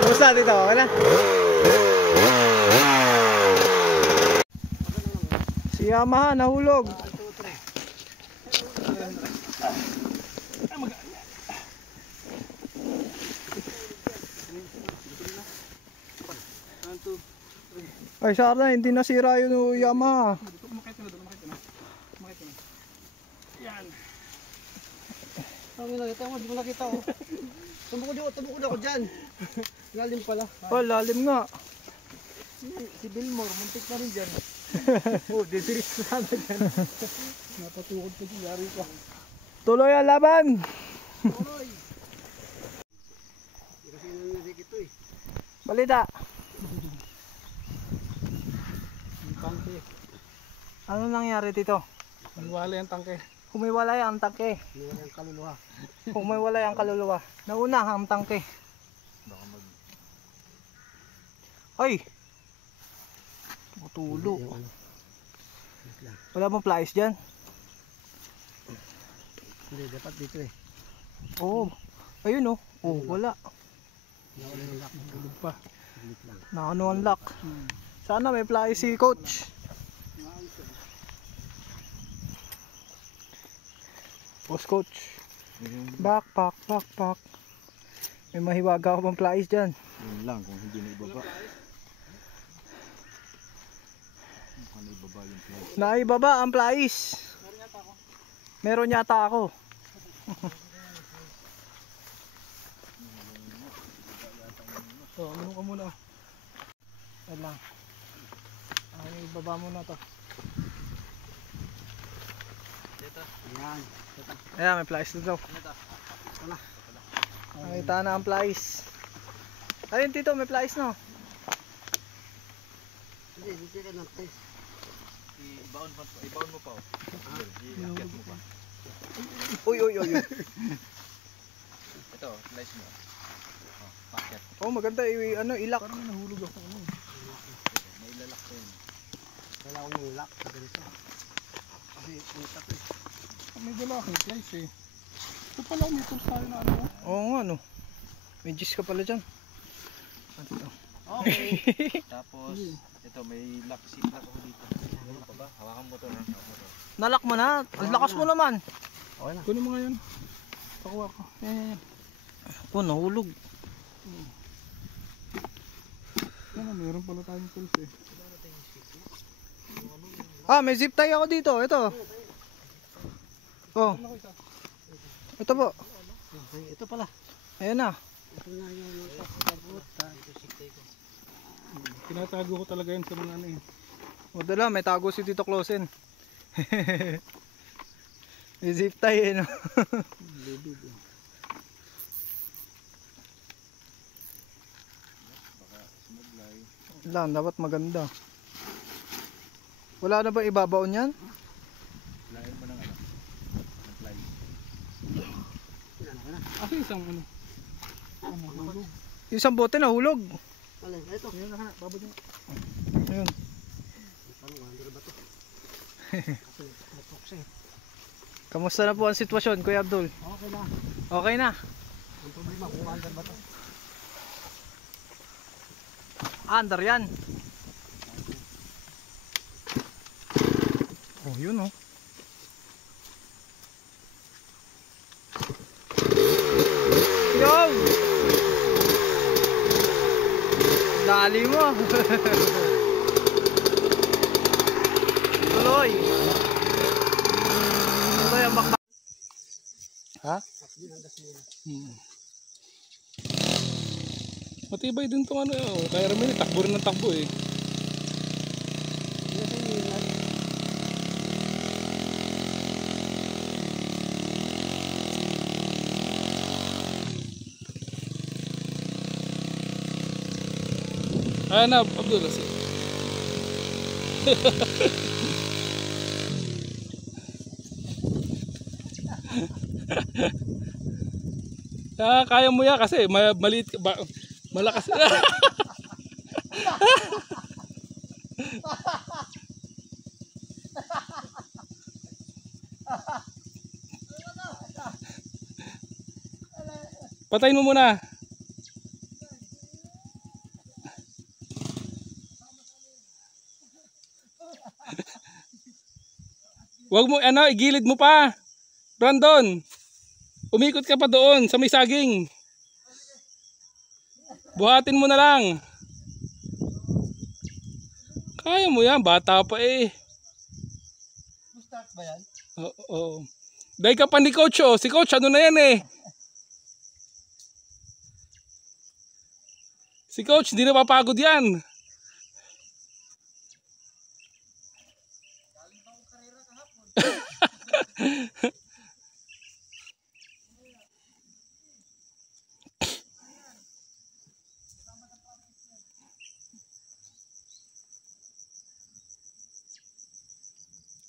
Kumusta dito? Okay na? Si Yamaha nahulog. Ay, sana hindi nasira yung Yamaha. Makita na. Yan. Ang nakita mo, di mo nakita oh. Tumukod ako dyan. Lalim pala. Oh, lalim nga. Si Bilmore, muntik na rin dyan. Oh, didiris na sana dyan. Napatukod pa dyan, yari ka. Tuloy ang laban. Tuloy! Kasi nangyari ito eh. Balita. Tangke. Ano nangyari dito? Maniwala yung tangke. Humiwalay ang tangke. Hindi ang kaluluwa. Humiwalay ang kaluluwa. Nauna ang tangke. Baka mag... Ay! Tulo. Wala bang pliers dyan? Hindi, dapat dito eh. Oo. Ayun oh. Oh, wala. Nawala yung lock. Tulog pa. Nakano ang lock. Sana may pliers si coach. Boss coach. Backpack, backpack. May mahiwaga ka pang plais dyan. Yun lang kung hindi na ibaba. Ano ibaba yung plais? Naibaba ang plais. Meron yata ako. So, ano ka muna? Wait lang. Ay, ibaba muna to. Yan. Ayan, may plais dito. Nakita na ang plais. Ayun tito, may plais no. Hindi ka lang plais. Ibaon mo pa. Iakyat mo pa. Uy. Ito, plais mo. Packet. Oh, maganda ano, ilak. Parang nahulog ako. May lalak ko yun. Wala akong ulak sa ganito. Kasi puta to eh. May dala akong guys eh. Ito pala may tools tayo na ano. Oo nga no. May gis ka pala dyan. Okay. Tapos, ito may lock, seat lock ako dito. Ano pa ba? Hawakan mo to na. Nalak mo na. Ang lakas mo naman. Okay na. Kunin mo nga yan. Pakuha ko. Yan. Oh, nahulog. Yan, meron pala tayong tools eh. Ah, may zip tie ako dito. Ito. Oh. Ito po. Ito pala. Ayan na. Ito na yung paputa. Tinatago ko talaga yan sa mga ano eh. O dala, may tago si Tito Closen. May zip tie eh, no? Lang, dapat maganda. Wala na ba ibabaon yan? Lain mo ng ano. Ng play. Kasi isang ano. Nahulog. Yung isang bote nahulog. Alin, ito. Yan na, babad niya. Ayun. Parang wonder ba to? Kasi natuksa eh. Kamusta na po ang sitwasyon, Kuya Abdul? Okay na. Okay na. Ang problema kung wonder ba to? Under yan. Oh, yun oh. Yo! Dali mo. Tuloy. Tuloy ang bakba. Ha? Matibay din tong ano eh. Kaya Ramil, takbo rin ng takbo eh. Ayan na, Abdul. Kaya mo yan kasi maliit ba, malakas. Patayin mo muna. Wag mo ano, igilid mo pa. Brandon. Umikot ka pa doon sa may saging. Buhatin mo na lang. Kaya mo yan, bata pa eh. Start ba yan? Oo. Dahil ka pa ni Coach oh. Si Coach ano na yan eh. Si Coach hindi na papagod yan.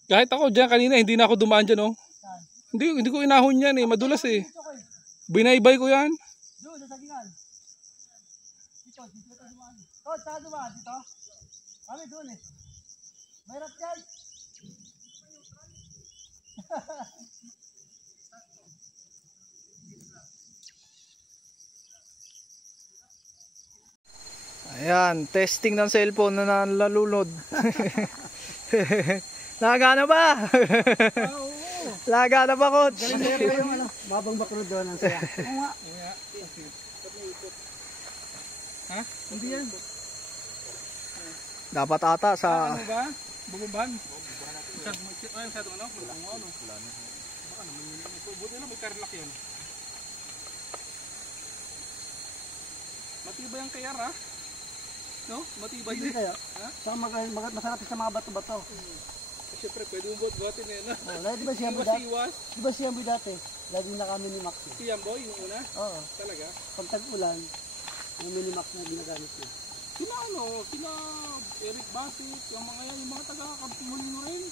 Kahit ako dyan kanina, hindi na ako dumaan dyan, oh. Hindi ko inahon yan, eh. Madulas, eh. Binaybay ko yan. Doon, sa sagingan. Dito ka dumaan. Coach, saan dumaan? Dito? Kami doon eh. Mahirap yan. Ayan, testing ng cellphone na nalulod. Nakagana ba? Laga na ba, coach? Mabang bakro doon ang saya. Oo nga. Ha? Hindi yan. Dapat ata sa... Ano ba? Bubumban? Masyadong ano? Ano? Baka naman yun. Buti na may karlak yan. Matibay ang kayar ha? No? Matibay Hindi din. kaya. Saka masarap sa mga bato-bato. Siyempre, pwede mong buhat-buhatin na yun ha? Di ba siya dati? Iwas-iwas. Di ba siya dati? Lagi na kami ni Max. Si Yamboy, yung una? Oo. Talaga? Pag tag-ulan, yung mini-max na ginagamit niya. Sila ano? Sila Eric Basit, yung mga yan, yung mga taga-Kapimulino rin.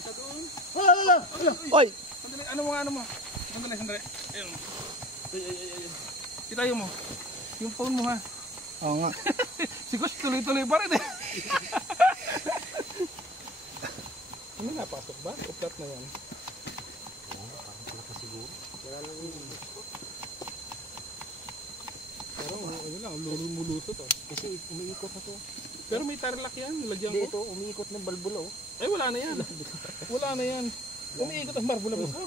Isa doon. Hala! Oy! Sandali, ano mo? Sandali. Ayun. Ay. Itayo mo. Yung phone mo ha. Oo nga. Si Coach tuloy-tuloy pa rin eh. Ano napasok ba? O flat na yan? Pero ano lang, mulusot oh. Kasi umiikot na to. Pero may tarlac yan, nilagyan Hindi, ko. ito umiikot ng balbula oh. Ay wala na yan. Wala na yan. Umiikot ang barbula ba ito?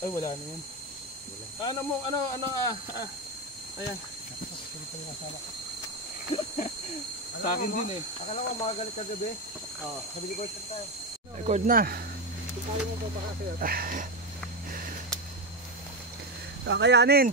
Ay wala na yan. Ano mo, ayan. Sa akin din eh. Akala ko makagalit ka gabi. Sabi ko balik tayo. Record na. Tayo mo ba baka kaya? Kakayanin.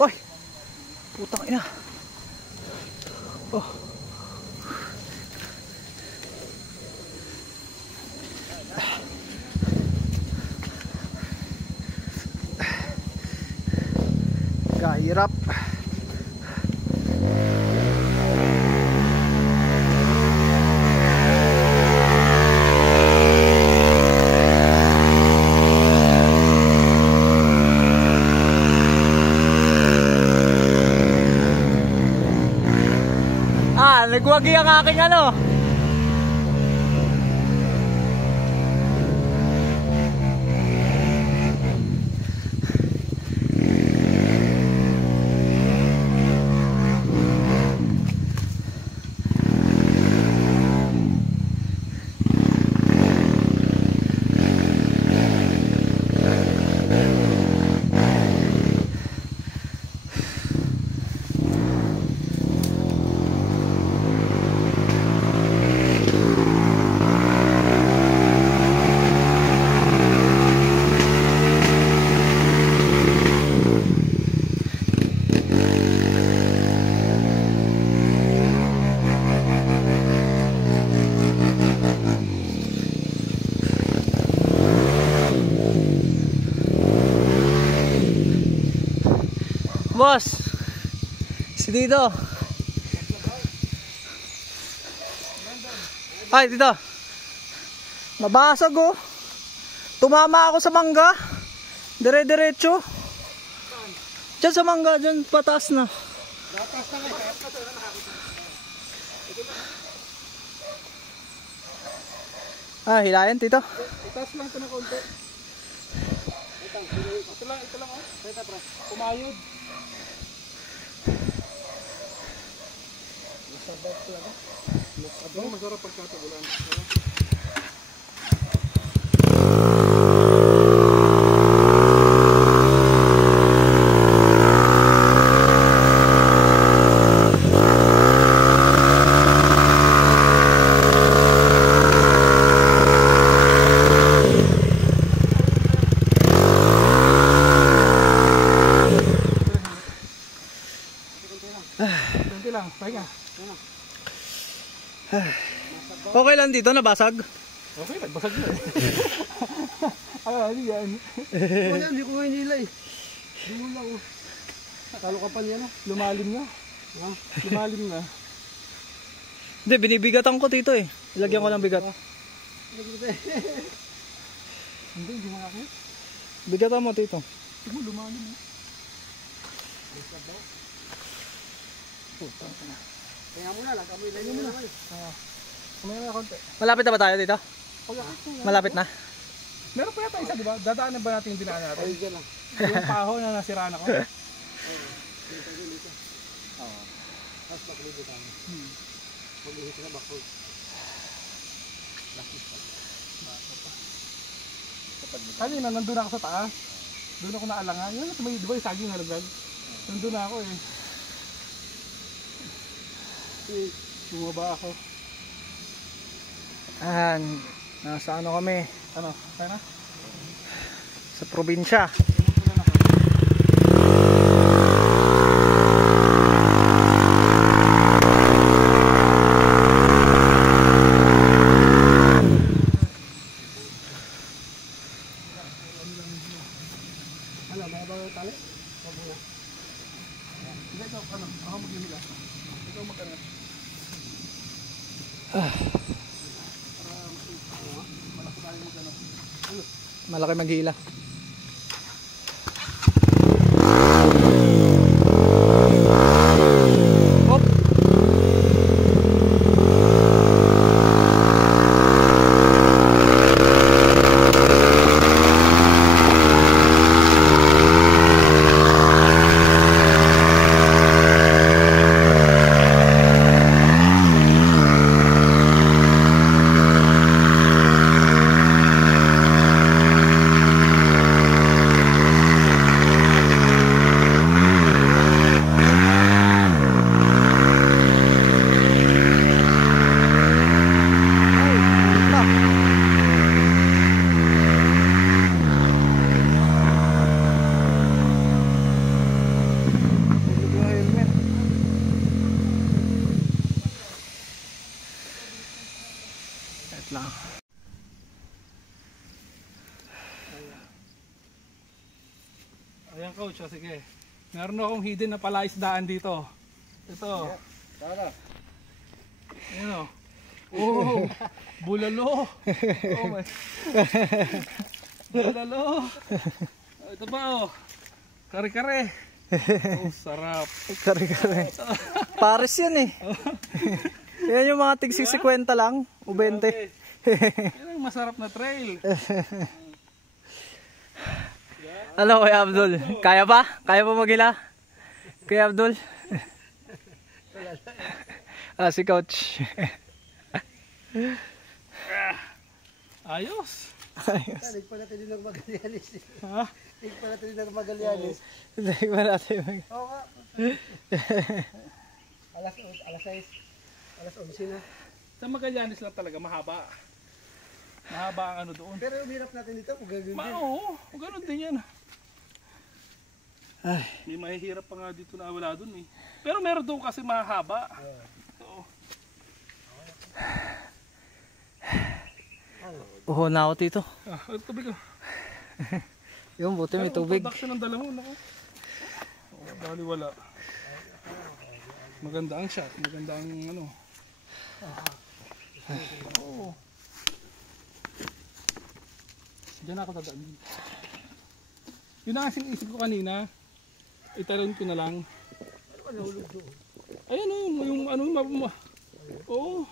Oy! Putang ina. Oh. Kahirap. Nagwagi ang aking ano. Boss, si Dito. Ay, Dito. Nabasag oh. Tumama ako sa mangga. Dire-diretso. Diyan sa mangga, diyan pataas na. Ah, hilayan, Tito. Itaas lang ito na konti. Ito lang oh. Pumayod. Masarap pagkatagulan. Konti lang, pahinga. Okay lang dito, nabasag. Okay, nagbasag na eh. Ano yan? Hindi ko ngayon nila eh. Hindi mo lang oh. Talo ka pa niya no? Lumalim na. Lumalim na. Hindi, binibigatan ko dito eh. Ilagyan ko ng bigat. Hindi makakit. Bigatan mo dito. Ito mo, lumalim eh. Kaya muna lang, kami lang muna naman. Kumain na konti. Malapit na ba tayo dito? Malapit na. Meron pa yata isa, di ba? Dadaanan ba natin yung dinaan natin? Ay, dyan lang. Yung paho na nasiraan ako. Tapos makulibo tayo. Mag-ihit na bako. Kanina, nandun ako sa taas. Doon ako naalangan. Yun, may di ba yung saging nalagag? Nandun na ako eh. Bumaba ako. Nasa ano kami? Ano? Kaya na? Sa probinsya. Ano, may bago tali? Pabula. Hindi, ikaw, ano? Ako maghihila. Ikaw mag-ano? Malaki maghila. Hop. Lang. Ayan coach, sige. Meron akong hidden na palaisdaan dito. Ito. Tara. Ayan o. Oh, bulalo. Oh my. Bulalo. Ito pa oh. Kare-kare. Oh, sarap. Kare-kare. Pares yan eh. Yan yung mga tig 50 lang. O 20. Yan ang masarap na trail. Ano Kuya Abdul? Kaya pa? Kaya pa maghila? Kuya Abdul? Si coach. Ayos. Talig pa natin din ng Magallanes. Ha? Talig pa natin din ng Magallanes. Hindi ba natin Oo nga. Alas 6. Alas 11 na. Sa Magallanes lang talaga mahaba. Mahaba ang ano doon. Pero yung hirap natin dito, kung gagawin din. Oo, ganun din yan. Ay. May mahihirap pa nga dito na wala doon eh. Pero meron doon kasi mahaba. Oo. Uho na ako dito. Tubig ko. Yung buti may tubig. Production ng dalawang ako. Oo, dali wala. Maganda ang shot. Maganda ang ano. Oo. Diyan ako dadaan. Yun ang kasing isip ko kanina. Italon ko na lang. Ayun o, yung ano, oo.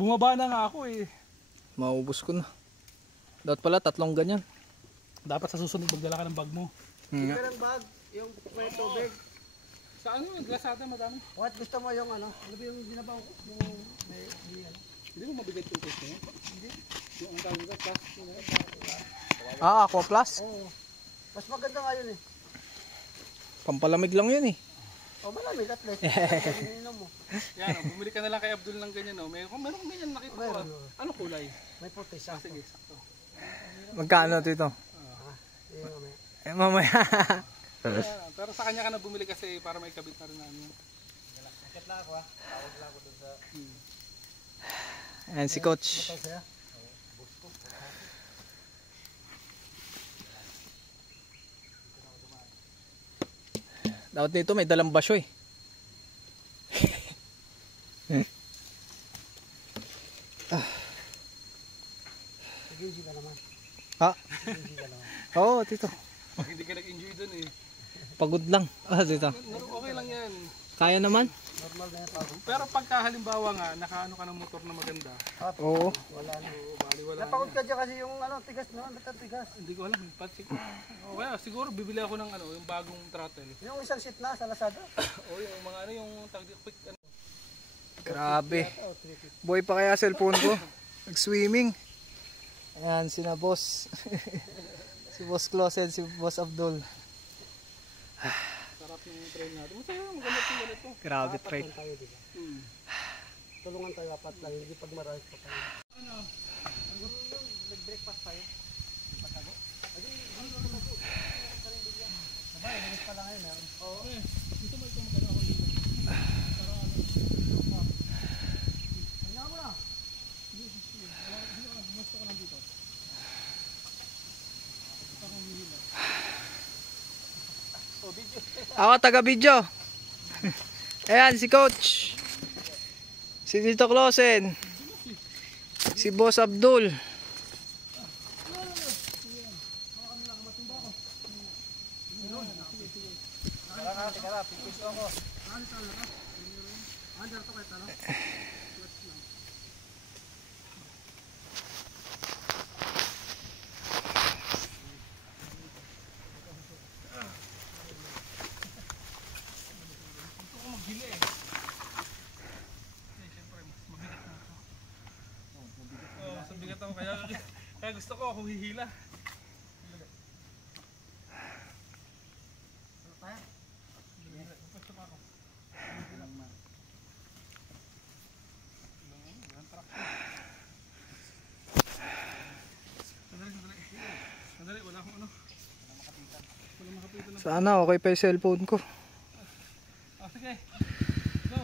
Bumaba na nga ako eh. Maubos ko na. Dapat pala 3 ganyan. Dapat sa susunod magdala ka ng bag mo. Hindi ka ng bag, yung may tubig. Sa ano, glasada madami. What gusto mo yung ano? Ano ba yung binabaw ko? Yung may ano? Hindi mo mabigat yung case mo? Hindi. Yung ang tawag ka, Aqua Plus. Oo. Mas maganda nga yun eh. Pampalamig lang yun eh. O malamig at least. Ininom mo. Yan, bumili ka na lang kay Abdul ng ganyan. Oh. Meron ganyan nakita ko. Meron. Ano kulay? May puti sa. Sige, sakto. Magkano dito? Mamaya. Pero sa kanya ka na bumili kasi para may kabit na rin namin. Akit lang ako ha. Tawag lang ako dun sa... Ayan si coach. Matay sa'yo? Dapat nito may dalang basyo eh. Nag-enjoy ka naman. Ha? Nag-enjoy ka naman. Oo, tito. Hindi ka nag-enjoy dun eh. Pagod lang. Dito. Okay lang yan. Kaya naman? Normal na yan tao. Pero pagka halimbawa nga, nakaano ka ng motor na maganda, Oo. Wala na. bali wala. Napagod ka dyan kasi yung tigas na. Ba't tigas? Hindi ko alam, patsik ko. Okay, siguro bibili ako ng yung bagong throttle. Yung isang seat na sa Lazada. O yung mga yung quick Grabe. Boy pa kaya cellphone ko. Nag-swimming. Ayan, sina boss. Si Boss Closet, si Boss Abdul. sarap ng trail natin. Masaya, maganda yung ganito. Grabe trail. Tayo, diba? Tulungan tayo apat lang. Hindi pag marami pa tayo. Nag-breakfast tayo. Pagkago. Sabay, nagis pa lang ngayon. Meron. Oo. Gusto mo ito magkano ako dito? Kanya mo na. Gusto ko lang dito. Ako taga-video. Ayan, si Coach. Si Tito Closen. Si Boss Abdul. Teka, pipis ko ako. Under to kahit ano? Sa bigat ako kaya gusto ko ako hihila. Sandali, wala akong ano. Wala makapitan ng... Sana okay pa yung cellphone ko. Sige. Go.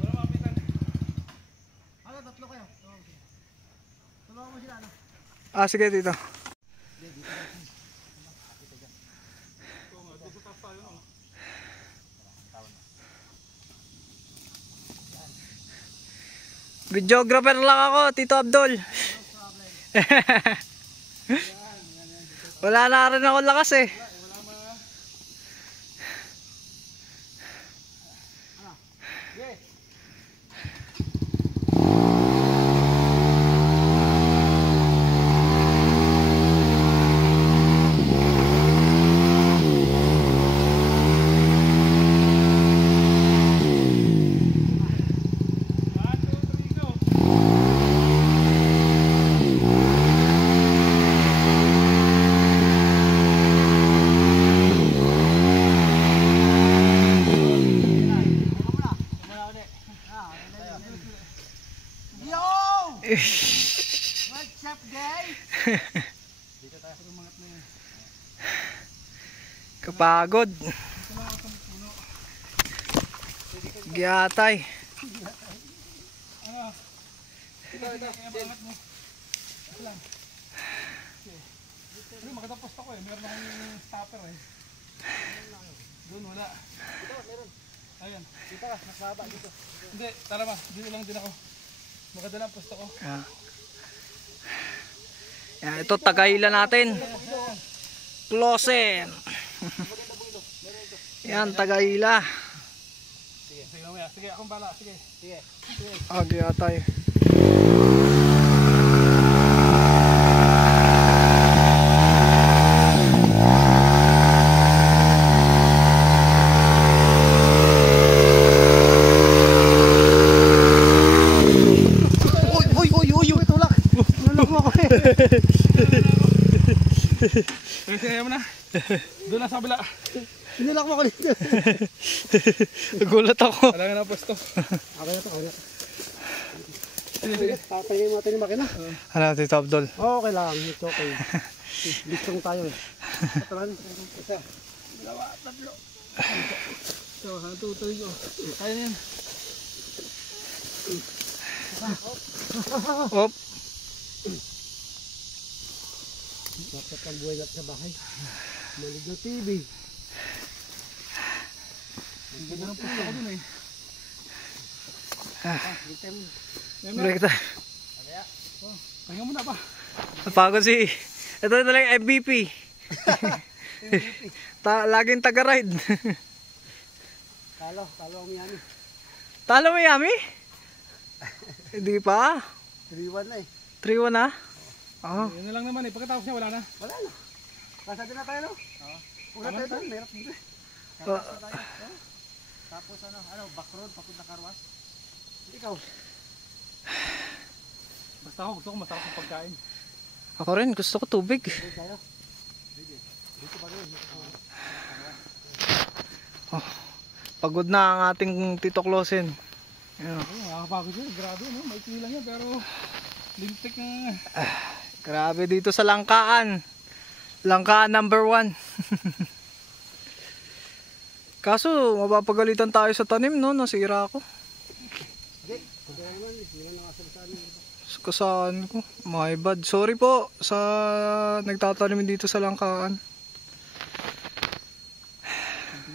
Wala makapitan. Ano, tatlo kayo? Tulungan mo sila na. Sige Tito. Videographer lang ako, Tito Abdul. Wala na rin ako lakas eh. What's up, guys? Kapagod. Giyatay. Pero makatapos ako eh, meron akong stopper eh. Doon wala. Dito, meron. Ayan. Dito ka, mas mahaba dito. Hindi, tara ba, dito lang din ako. Maganda ang posto ko. Yan, ito tagahilan natin. Closen. Yan, tagahila. Sige, sige mamaya. Sige, akong bala. Sige. Sige. Giyatay. Sige mo na. Doon na sa kabila. Sinulak mo ako dito. Nagulat ako. Wala nga na posto. Okay na to, okay na. Sige, sige. Papayay mo natin yung makina. Ano, Tito Abdul? Okay lang, it's okay. Listong tayo eh. Patran, isa. Dalawa, tatlo. So, 1, 2, 3, go. Kaya na yan. Op. Dapat ang buhay natin sa bahay. Malig na TV. Ang ganda ng pusto ko dun eh. Break time. Pahinga muna pa. Napagod si... Ito na lang yung MVP. Laging taga-ride. Talo ang Miami. Talo Miami? Hindi pa. 3-1 na eh. 3-1 na? Oo. Yun na lang naman eh. Pagkatapos niya wala na. Wala na. Kasado na tayo no? Oo. Una tayo doon, meron dito. Tapos ano, back road, papunta Karwas. Ikaw. Basta ako gusto ko masarap ng pagkain. Ako rin, gusto ko tubig. Tayo. Dito pa rin. Oh, pagod na ang ating Tito Closen. Ayan. Nakakapagod yun. Grabe no. Maikli lang yan pero lintik na. Grabe dito sa Langkaan. Langkaan number 1. Kaso mapapagalitan tayo sa tanim no, nasira ako. Sa kasaan ko. My bad. Sorry po sa nagtatanim dito sa Langkaan. Konti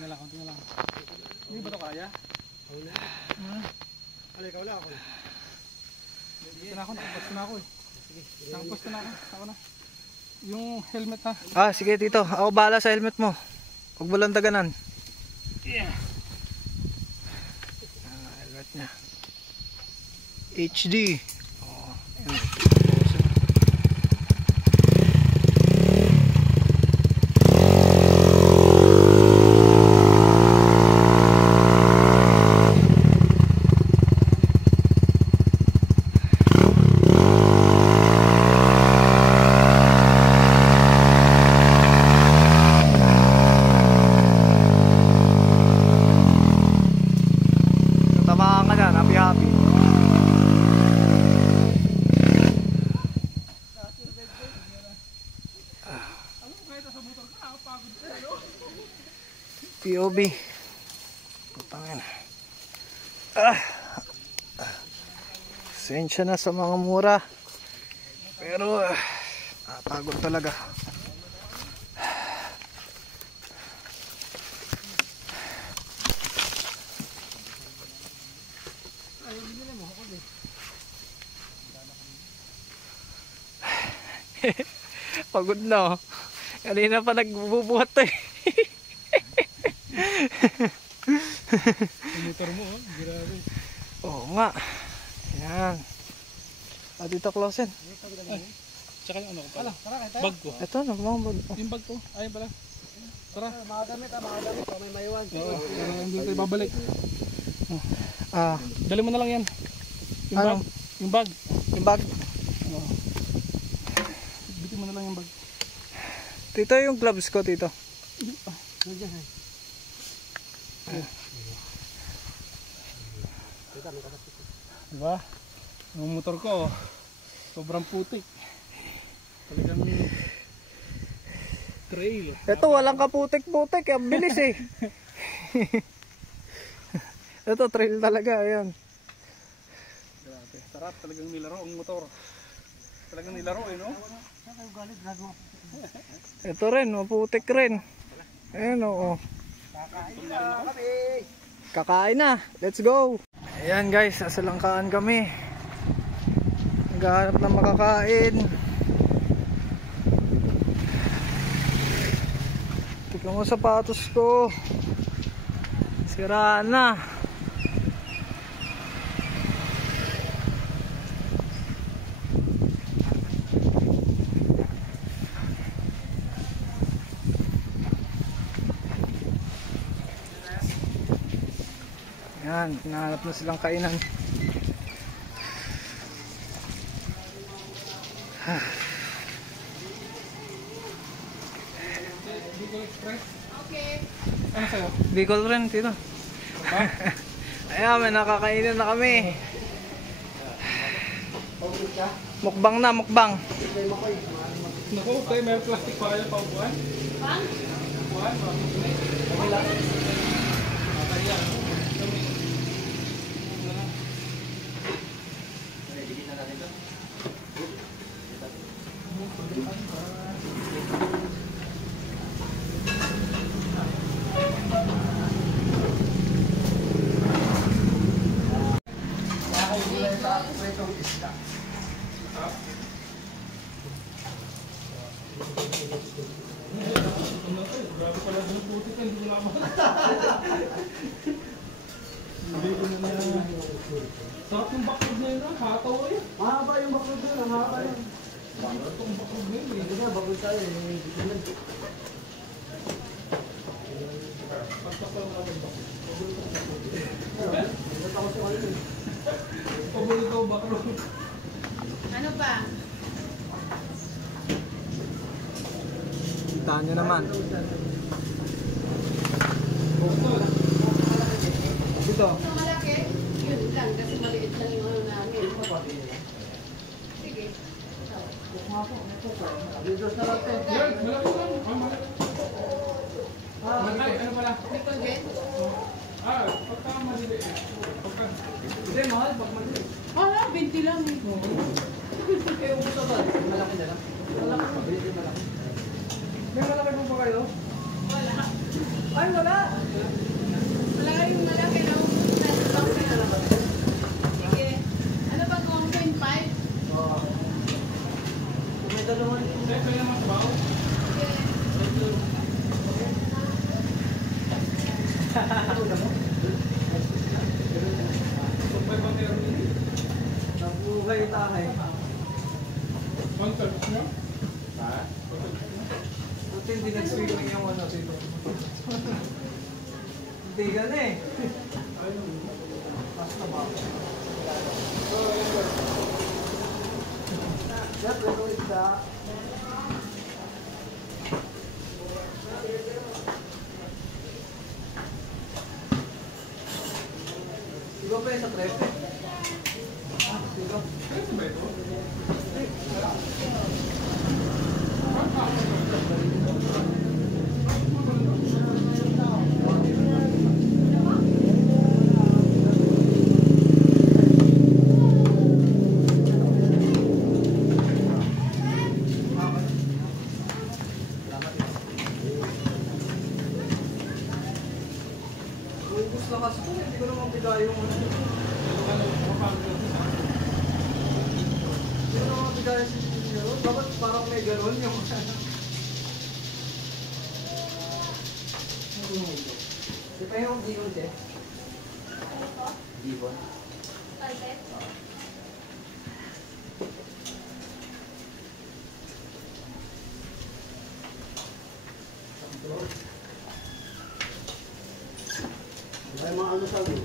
na lang. Hindi ba ito kaya? Alay, ikaw lang ako. Dito na ako, nakapasto na ako eh. Nakapasto na ako na. Yung helmet ha. Ah, sige Tito. Ako bahala sa helmet mo. Huwag mo lang daganan. Yeah. Helmet niya. HD. Oh, ayan. Tatamaan ka na, happy. POB. Putangin. Sensya na sa mga mura. Pero pagod talaga. Pagod na oh. Kanina pa nagbubuhat to eh. Yung motor mo oh. Grabe. Oo nga. Yan. Dito Closen. Tsaka yung ano ko pala. Tara, kaya tayo. Bag ko. Ito, nagmamabag. Yung bag ko. Ayun pala. Tara. Makagamit. May maiwan. Oo. Hindi tayo babalik. Ah, Dali mo na lang yan. Yung Ano? bag. Yung bag. yung bag. Oo. Bitin mo na lang yung bag. Tito, yung gloves ko, Tito. Nandiyan eh. Diba? Yung motor ko sobrang putik. Talagang trail. Ito, walang kaputik-putik. Ang bilis eh. Ito, trail talaga. Ayan. Grabe. Sarap talagang nilaro ang motor. Talagang nilaro eh no? Ito rin, maputik rin. Ayan oo. Kakain na. Let's go. Ayan guys, nasa Langkaan kami. Naghahanap ng makakain. Tignan mo sapatos ko. Sira na. Yan, hinahanap na silang kainan. Bicol Express. Okay. Ano sa'yo? Bicol rin, Tito. Ayan, may nakakainin na kami. Mukbang na, mukbang. Naku, tayo may plastic pa kaya paupuan? Pang? Paupuan? Paupuan? Grabe pala doon puti ka, hindi ko naman. Hindi ko na sarap yung baklog na yun, hataw eh. Mahaba yung baklog doon, ang mahaba yun. Bakit itong baklog na yun eh? Ito na, baklog tayo eh. Pagpasal na ako yung baklog. Ito ako sa kalit eh. Pabulit ako baklog. Ano pa? Kita nyo naman. Dito. Ito malaki? Yun lang, kasi maliit lang yung ano namin. Sige. Dito sa lahat eh. Yan, malaki lang. Malaki, ano pala? Nickel din? Pagka malili eh. Pagka. Hindi, mahal pag mali. Wala, 20 lang eh. Eh, ubus na ba? Malaki na lang. Malaki, mabilis yung malaki. May malaki po ba kayo? Wala. Ay, wala! Wala yung malaki na ubus na sa box na lang. Sige. Ano ba kung 1.5? Oo. Kung may dalawang Siyempre naman sa bawo. Sige. Pagpay pa meron din. nabuhay tayo. Ang talbos niya? Buti hindi nag-swimming yung ano dito. Hindi ka na eh. Basta ba? Yan, pero isda. Diba pa yun sa 13? Diba? Ano ba ito? Ubus na kasi ko, hindi ko naman bigay yung ano. Hindi ko naman bigay yung sisyo. Dapat parang may gano'n yung ano. Di pa yung Gibon, eh? Gibon? Ay, mga ano sa ulo.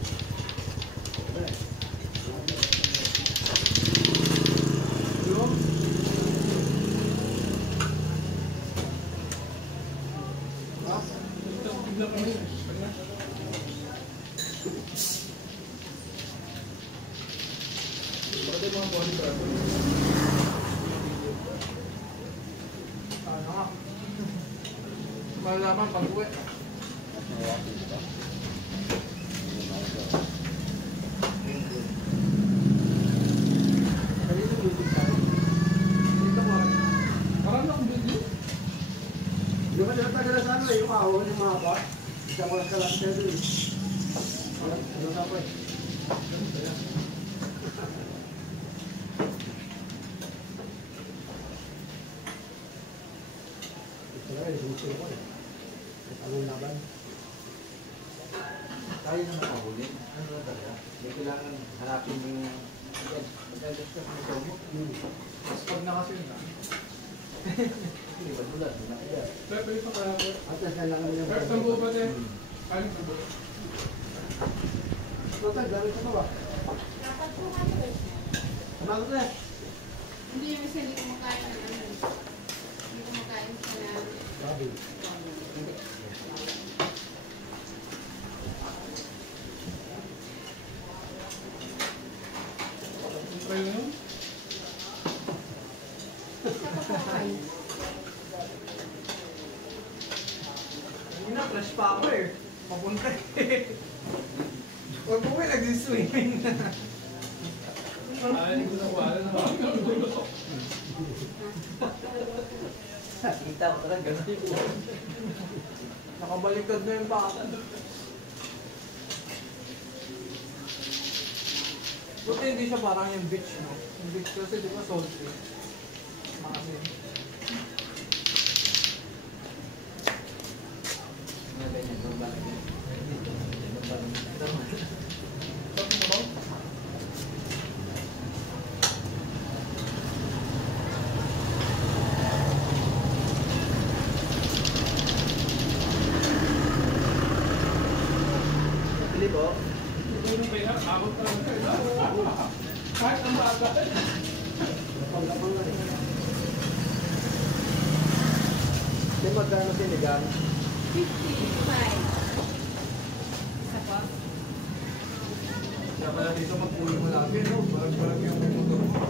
Ano nga? Malalaman pag-uwi. Parang akong video. Di ba tinatagal na sa ano eh, yung ahon, yung mahaba? Isang oras ka lang siya doon eh. Ano sa po eh? Ito na eh, sumusuro ko eh. Anong laban? Tayo naman mahuli. Ano na talaga? Hindi kailangan hanapin mo yung magdadastas mo sa mo. Mas pag na kasi yun. Hindi ba tulad? Nakaya. Pero pwede pa kaya ako. At kailangan mo yung... Pero saan buo ba din? Ano sa buo? Total, gano'n ka ba? Dapat po kayo eh. Samagot na eh. Hindi yung isa hindi kumakain ng ano. Hindi kumakain sa na. Grabe. Kayo yun? Hindi na, fresh pa ako eh. Papunta eh. Huwag po may nagsiswimming na. Ay, hindi ko na wala na ako. Kita ko talaga gano'n. Nakabaliktad na yung baka. Buti hindi siya parang yung beach, no? Yung beach kasi di ba salty? Makasin. po. Ganun ba yan? Abot pa lang kayo. Kahit ang maaga. Di magkano sinigang? 55. Isa po. Kaya pala dito magpuli mo lagi, no? Parang yung motor mo.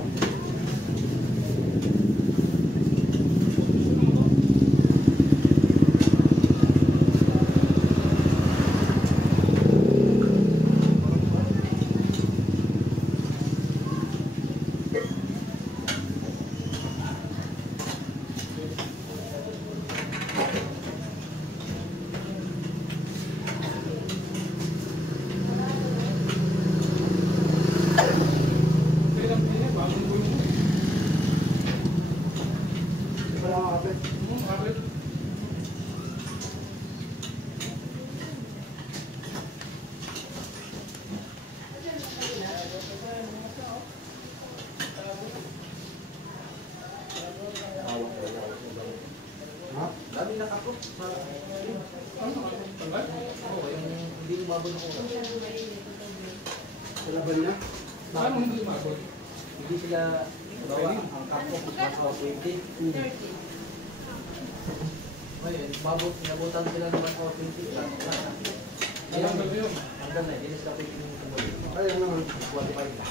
Kailang pinili, bagong buhay mo. Wala kang kapit. Bakit? Dami nakapot. Tanggal? Oo, yung hindi umabot ng oras. Sa laban na? Paano hindi umabot? Hindi sila bawa ang kapot. Nasa 20. 30. Ngayon, nabutan sila naman o 20. Alam ba yun? Hanggang na, inis na pwede yung tumuli. Kaya naman. Qualify na.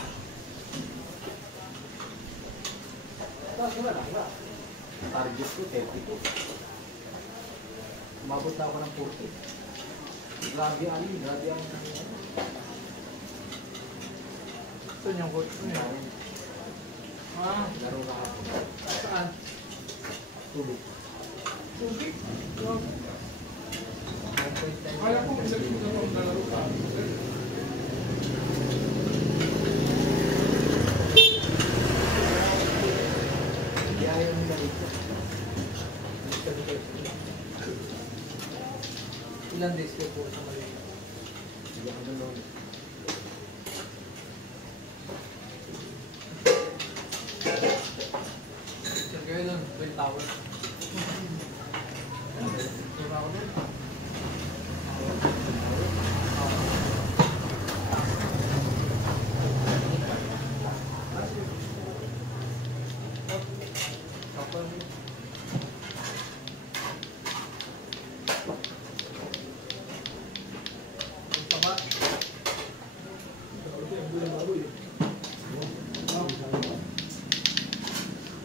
Tapos diba? Target ko, 32. Umabot na ako ng 40. Grabe ang Saan yung coach? laro na ako. Saan? Tulog. Tubig? Kaya ko pinag mo na pang nalaro ka. Hindi ayaw nila dito. Ilan days kayo po sa Malaysia? Hindi ako doon. Sir, kayo doon, 12 hours. Sura ako doon.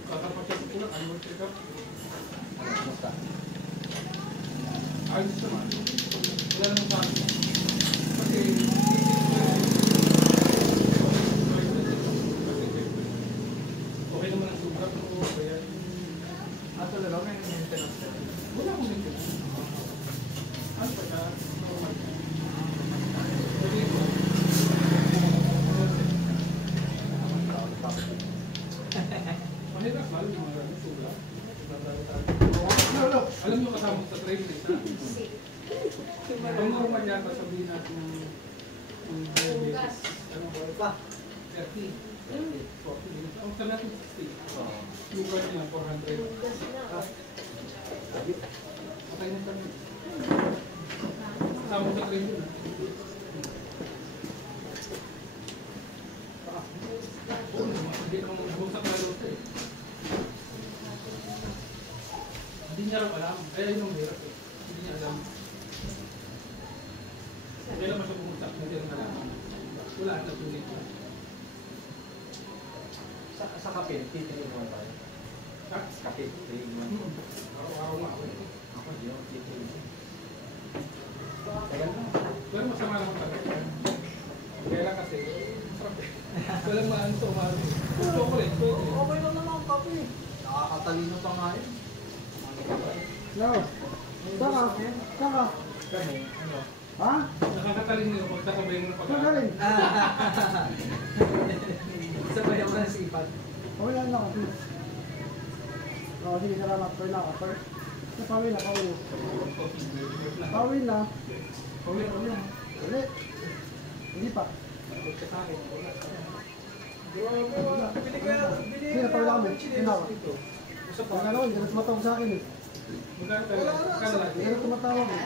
Tatapat siya po lang. Ano mo check up? Kumusta? Ayos naman. Wala naman sa akin. Kasi okay naman ang sugat mo. Kaya Talaga may maintenance ka. wala akong maintenance. Ano pa siya? Normal. Sabi ko, mahirap lalo yung mga sugat. Alam nyo kasama sa training na ang normal yata sabihin natin ng diabetes. Ano ba? 30. 40. Ang sa natin 60. Sugar niya 400. Patay na kami. Kasama sa training na. Oo naman, hindi naman mag-usap na lalo eh. Hindi niya raw alam. Kaya yun ang hirap eh. Hindi niya alam. Kaya naman siya pumunta. Hindi rin alam. Wala at natulit pa. Sa kape, titigil mo tayo. Ha? Kape, titigil mo. Araw-araw nga ako eh. Ako, di ako titigil. Tagal na. Pero masama naman talaga. Kaya lang kasi, masarap eh. Walang maano sa umaga. Chocolate, pwede. Okay lang naman ang kape. Nakakatalino pa nga yun. No. Saka. Saka. Kami, ano? Ha? Nakakatalin nyo pag nakabay mo na Saka pag-aaral. rin. Sabay ako ng sipat. Wala na ako. Sige, salamat. Pwede na ako. Pawin na, pawin na. Pawin na. Pawin ako yan. Ulit. Hindi pa. Huwag ka sa akin. Wala. Sige, pawin na kami. Hindi na ako. Usap Pag pa. ano, hindi na tumatawag sa akin eh. Magkano talaga? Magkano lagi? Hindi na tumatawag eh.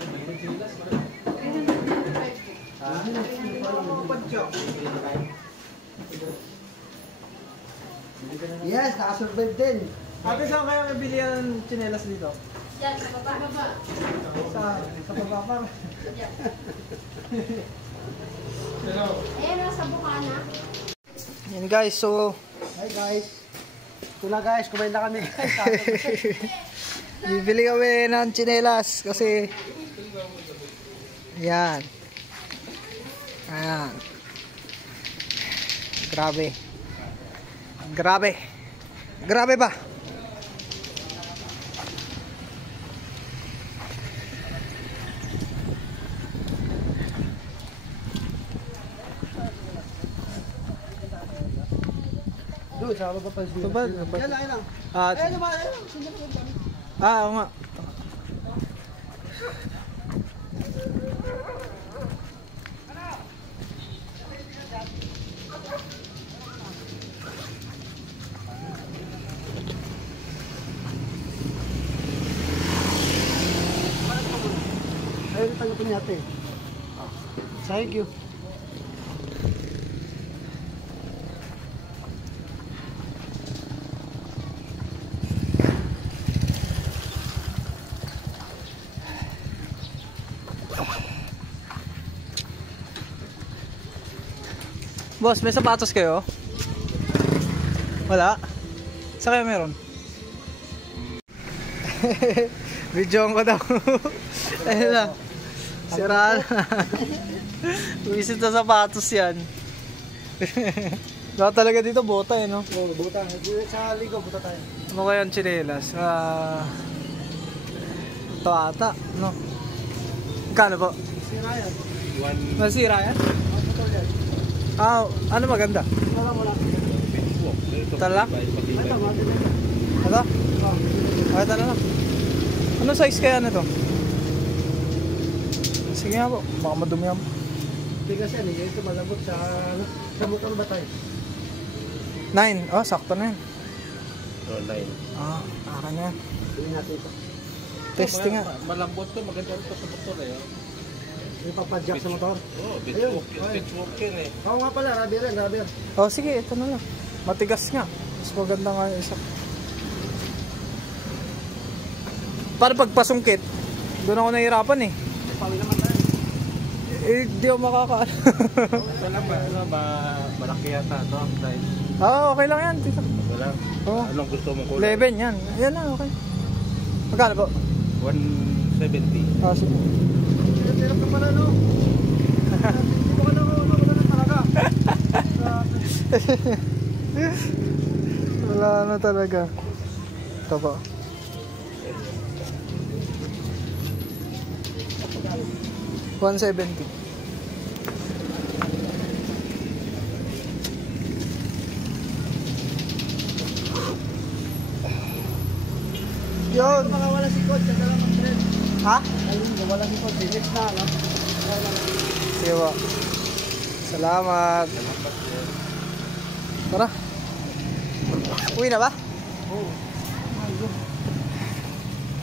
$355 po. Yes, nakasurvive din. Ate, saan kaya mabili ang tsinelas dito? Yan, sa baba. Sa baba. Sa baba pa. Hello. Ayan, nasa bukana. Yan guys, so Hi guys. Ito na guys, kumain na kami. bibili kami ng tsinelas kasi yan. Ayan. Grabe. Grabe. Grabe ba? Doon, sa baba pa siya. Tubad. Yan lang, yan lang. Ah, Ayun naman, ayun lang. Sundan ko lang. oo nga. Ayun, tanggapin niya ate. Thank you. Boss, may sapatos kayo? Wala? Saan kayo meron? Videoan ko daw. Ayun na. Sira na. Visit sa sapatos yan. Dapat talaga dito bota no? Oo, buta. Sa ligo, buta tayo. Ano kaya ang tsinelas? Ito ata, no? Kano po? Sira yan. Nasira yan? Ang putol yan. Ah, ano maganda? Wala mo lang. Ito lang? Ito, mati na. Ito? Okay, ito lang. Ano size kaya nito? Sige nga po, baka madumi yan. Tigas yan eh. Ito malambot sa motor ba tayo? 9, oh sakto na yan. Oh, 9. Ah, akin na yan. Tingnan natin ito. Testing nga. Malambot to, maganda rin to sa motor eh. Yung papadjak sa motor. Oh, Ayun, beach walker eh. Oo nga pala, rubber yan, rubber. Oh sige, ito na lang. Matigas nga. Mas maganda nga yung isa. Para pagpasungkit, doon ako nahihirapan eh. Pawi naman tayo. Eh, di ako makakaano. Ito lang ba, malaki yata ito ang size. Ah, okay lang yan. Dito. Ito lang. Oh. Anong gusto mong kulay? 11 yan. Yan na, okay. Magkano po? 170. Ah, sige. Hirap ka pala, no? Hindi mo ka na talaga. Wala na talaga. Ito po. $170. Yun. Baka wala si coach, yan na lang ang trend. Ha? Ayun, wala si coach. Next na, no? Sige po. Salamat. Tara. Uwi na ba? Oo.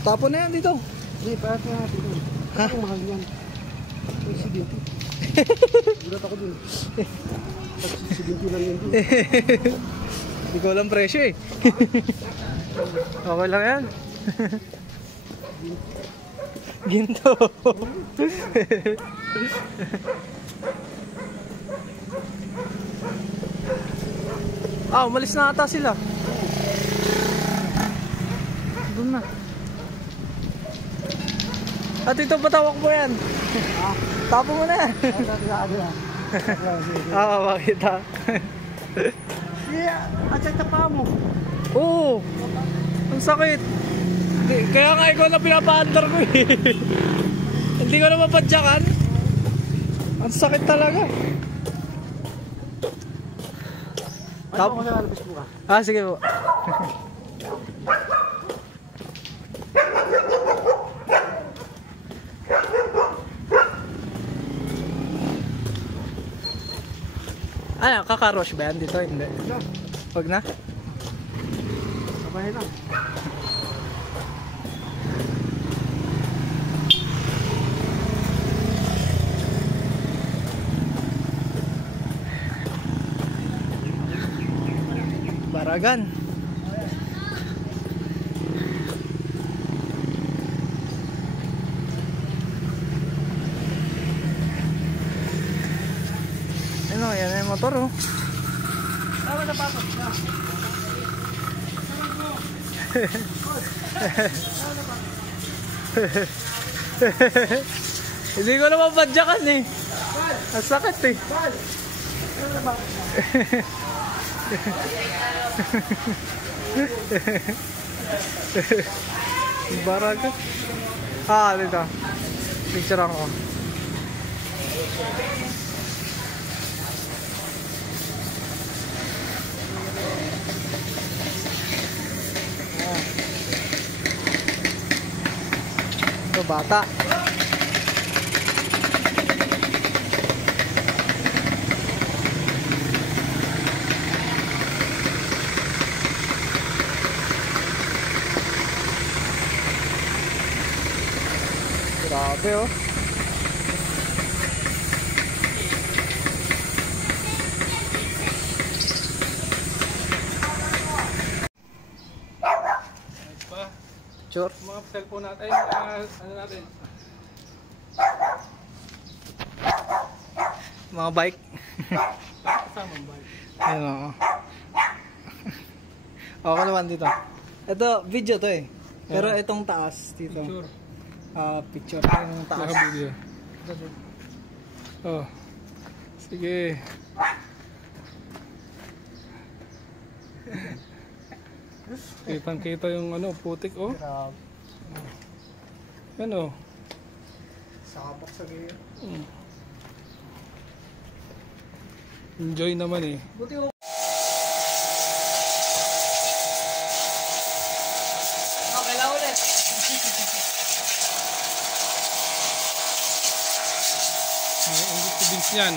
Tapon na yan dito. Hindi, parang nga natin doon. Ha? Ang mahal yan. Ay, sige. Gulat ako dun. Sige lang yan dun. Hindi ko alam presyo eh. Okay lang yan. Ginto. Ah, umalis na ata sila. Doon na. At ito patawak mo yan. Tapo mo na yan. Ah, makita. Yeah, at sa tapa mo. Oo. Ang sakit. Kaya nga ikaw na pinapaandar ko eh. Hindi ko na mapadyakan. Ang sakit talaga. Ano ko sa alabas mo ka? Ah, sige po. Ano, kakarush ba yan dito? Hindi. Wag na. Kabahin lang. Baragan. Ano, yan yung motor oh. Tama na papas na. Hindi ko naman padyakan eh. Ang sakit eh. Baragan. Dito. Picture ako. Ito bata. Grabe oh. Sure. Mga cellphone natin, ano natin? Mga bike. Kasama ba? Ayun oo. Ako naman dito. Ito, video to eh. Pero itong taas dito. Picture. Picture. Yung taas. Naka-video. Oh. Sige. Kitang-kita yung ano, putik oh. Grabe. Yan oh. Sabak sa gear. Enjoy naman eh. Buti ko. Okay lang ulit. Ang gusto din yan.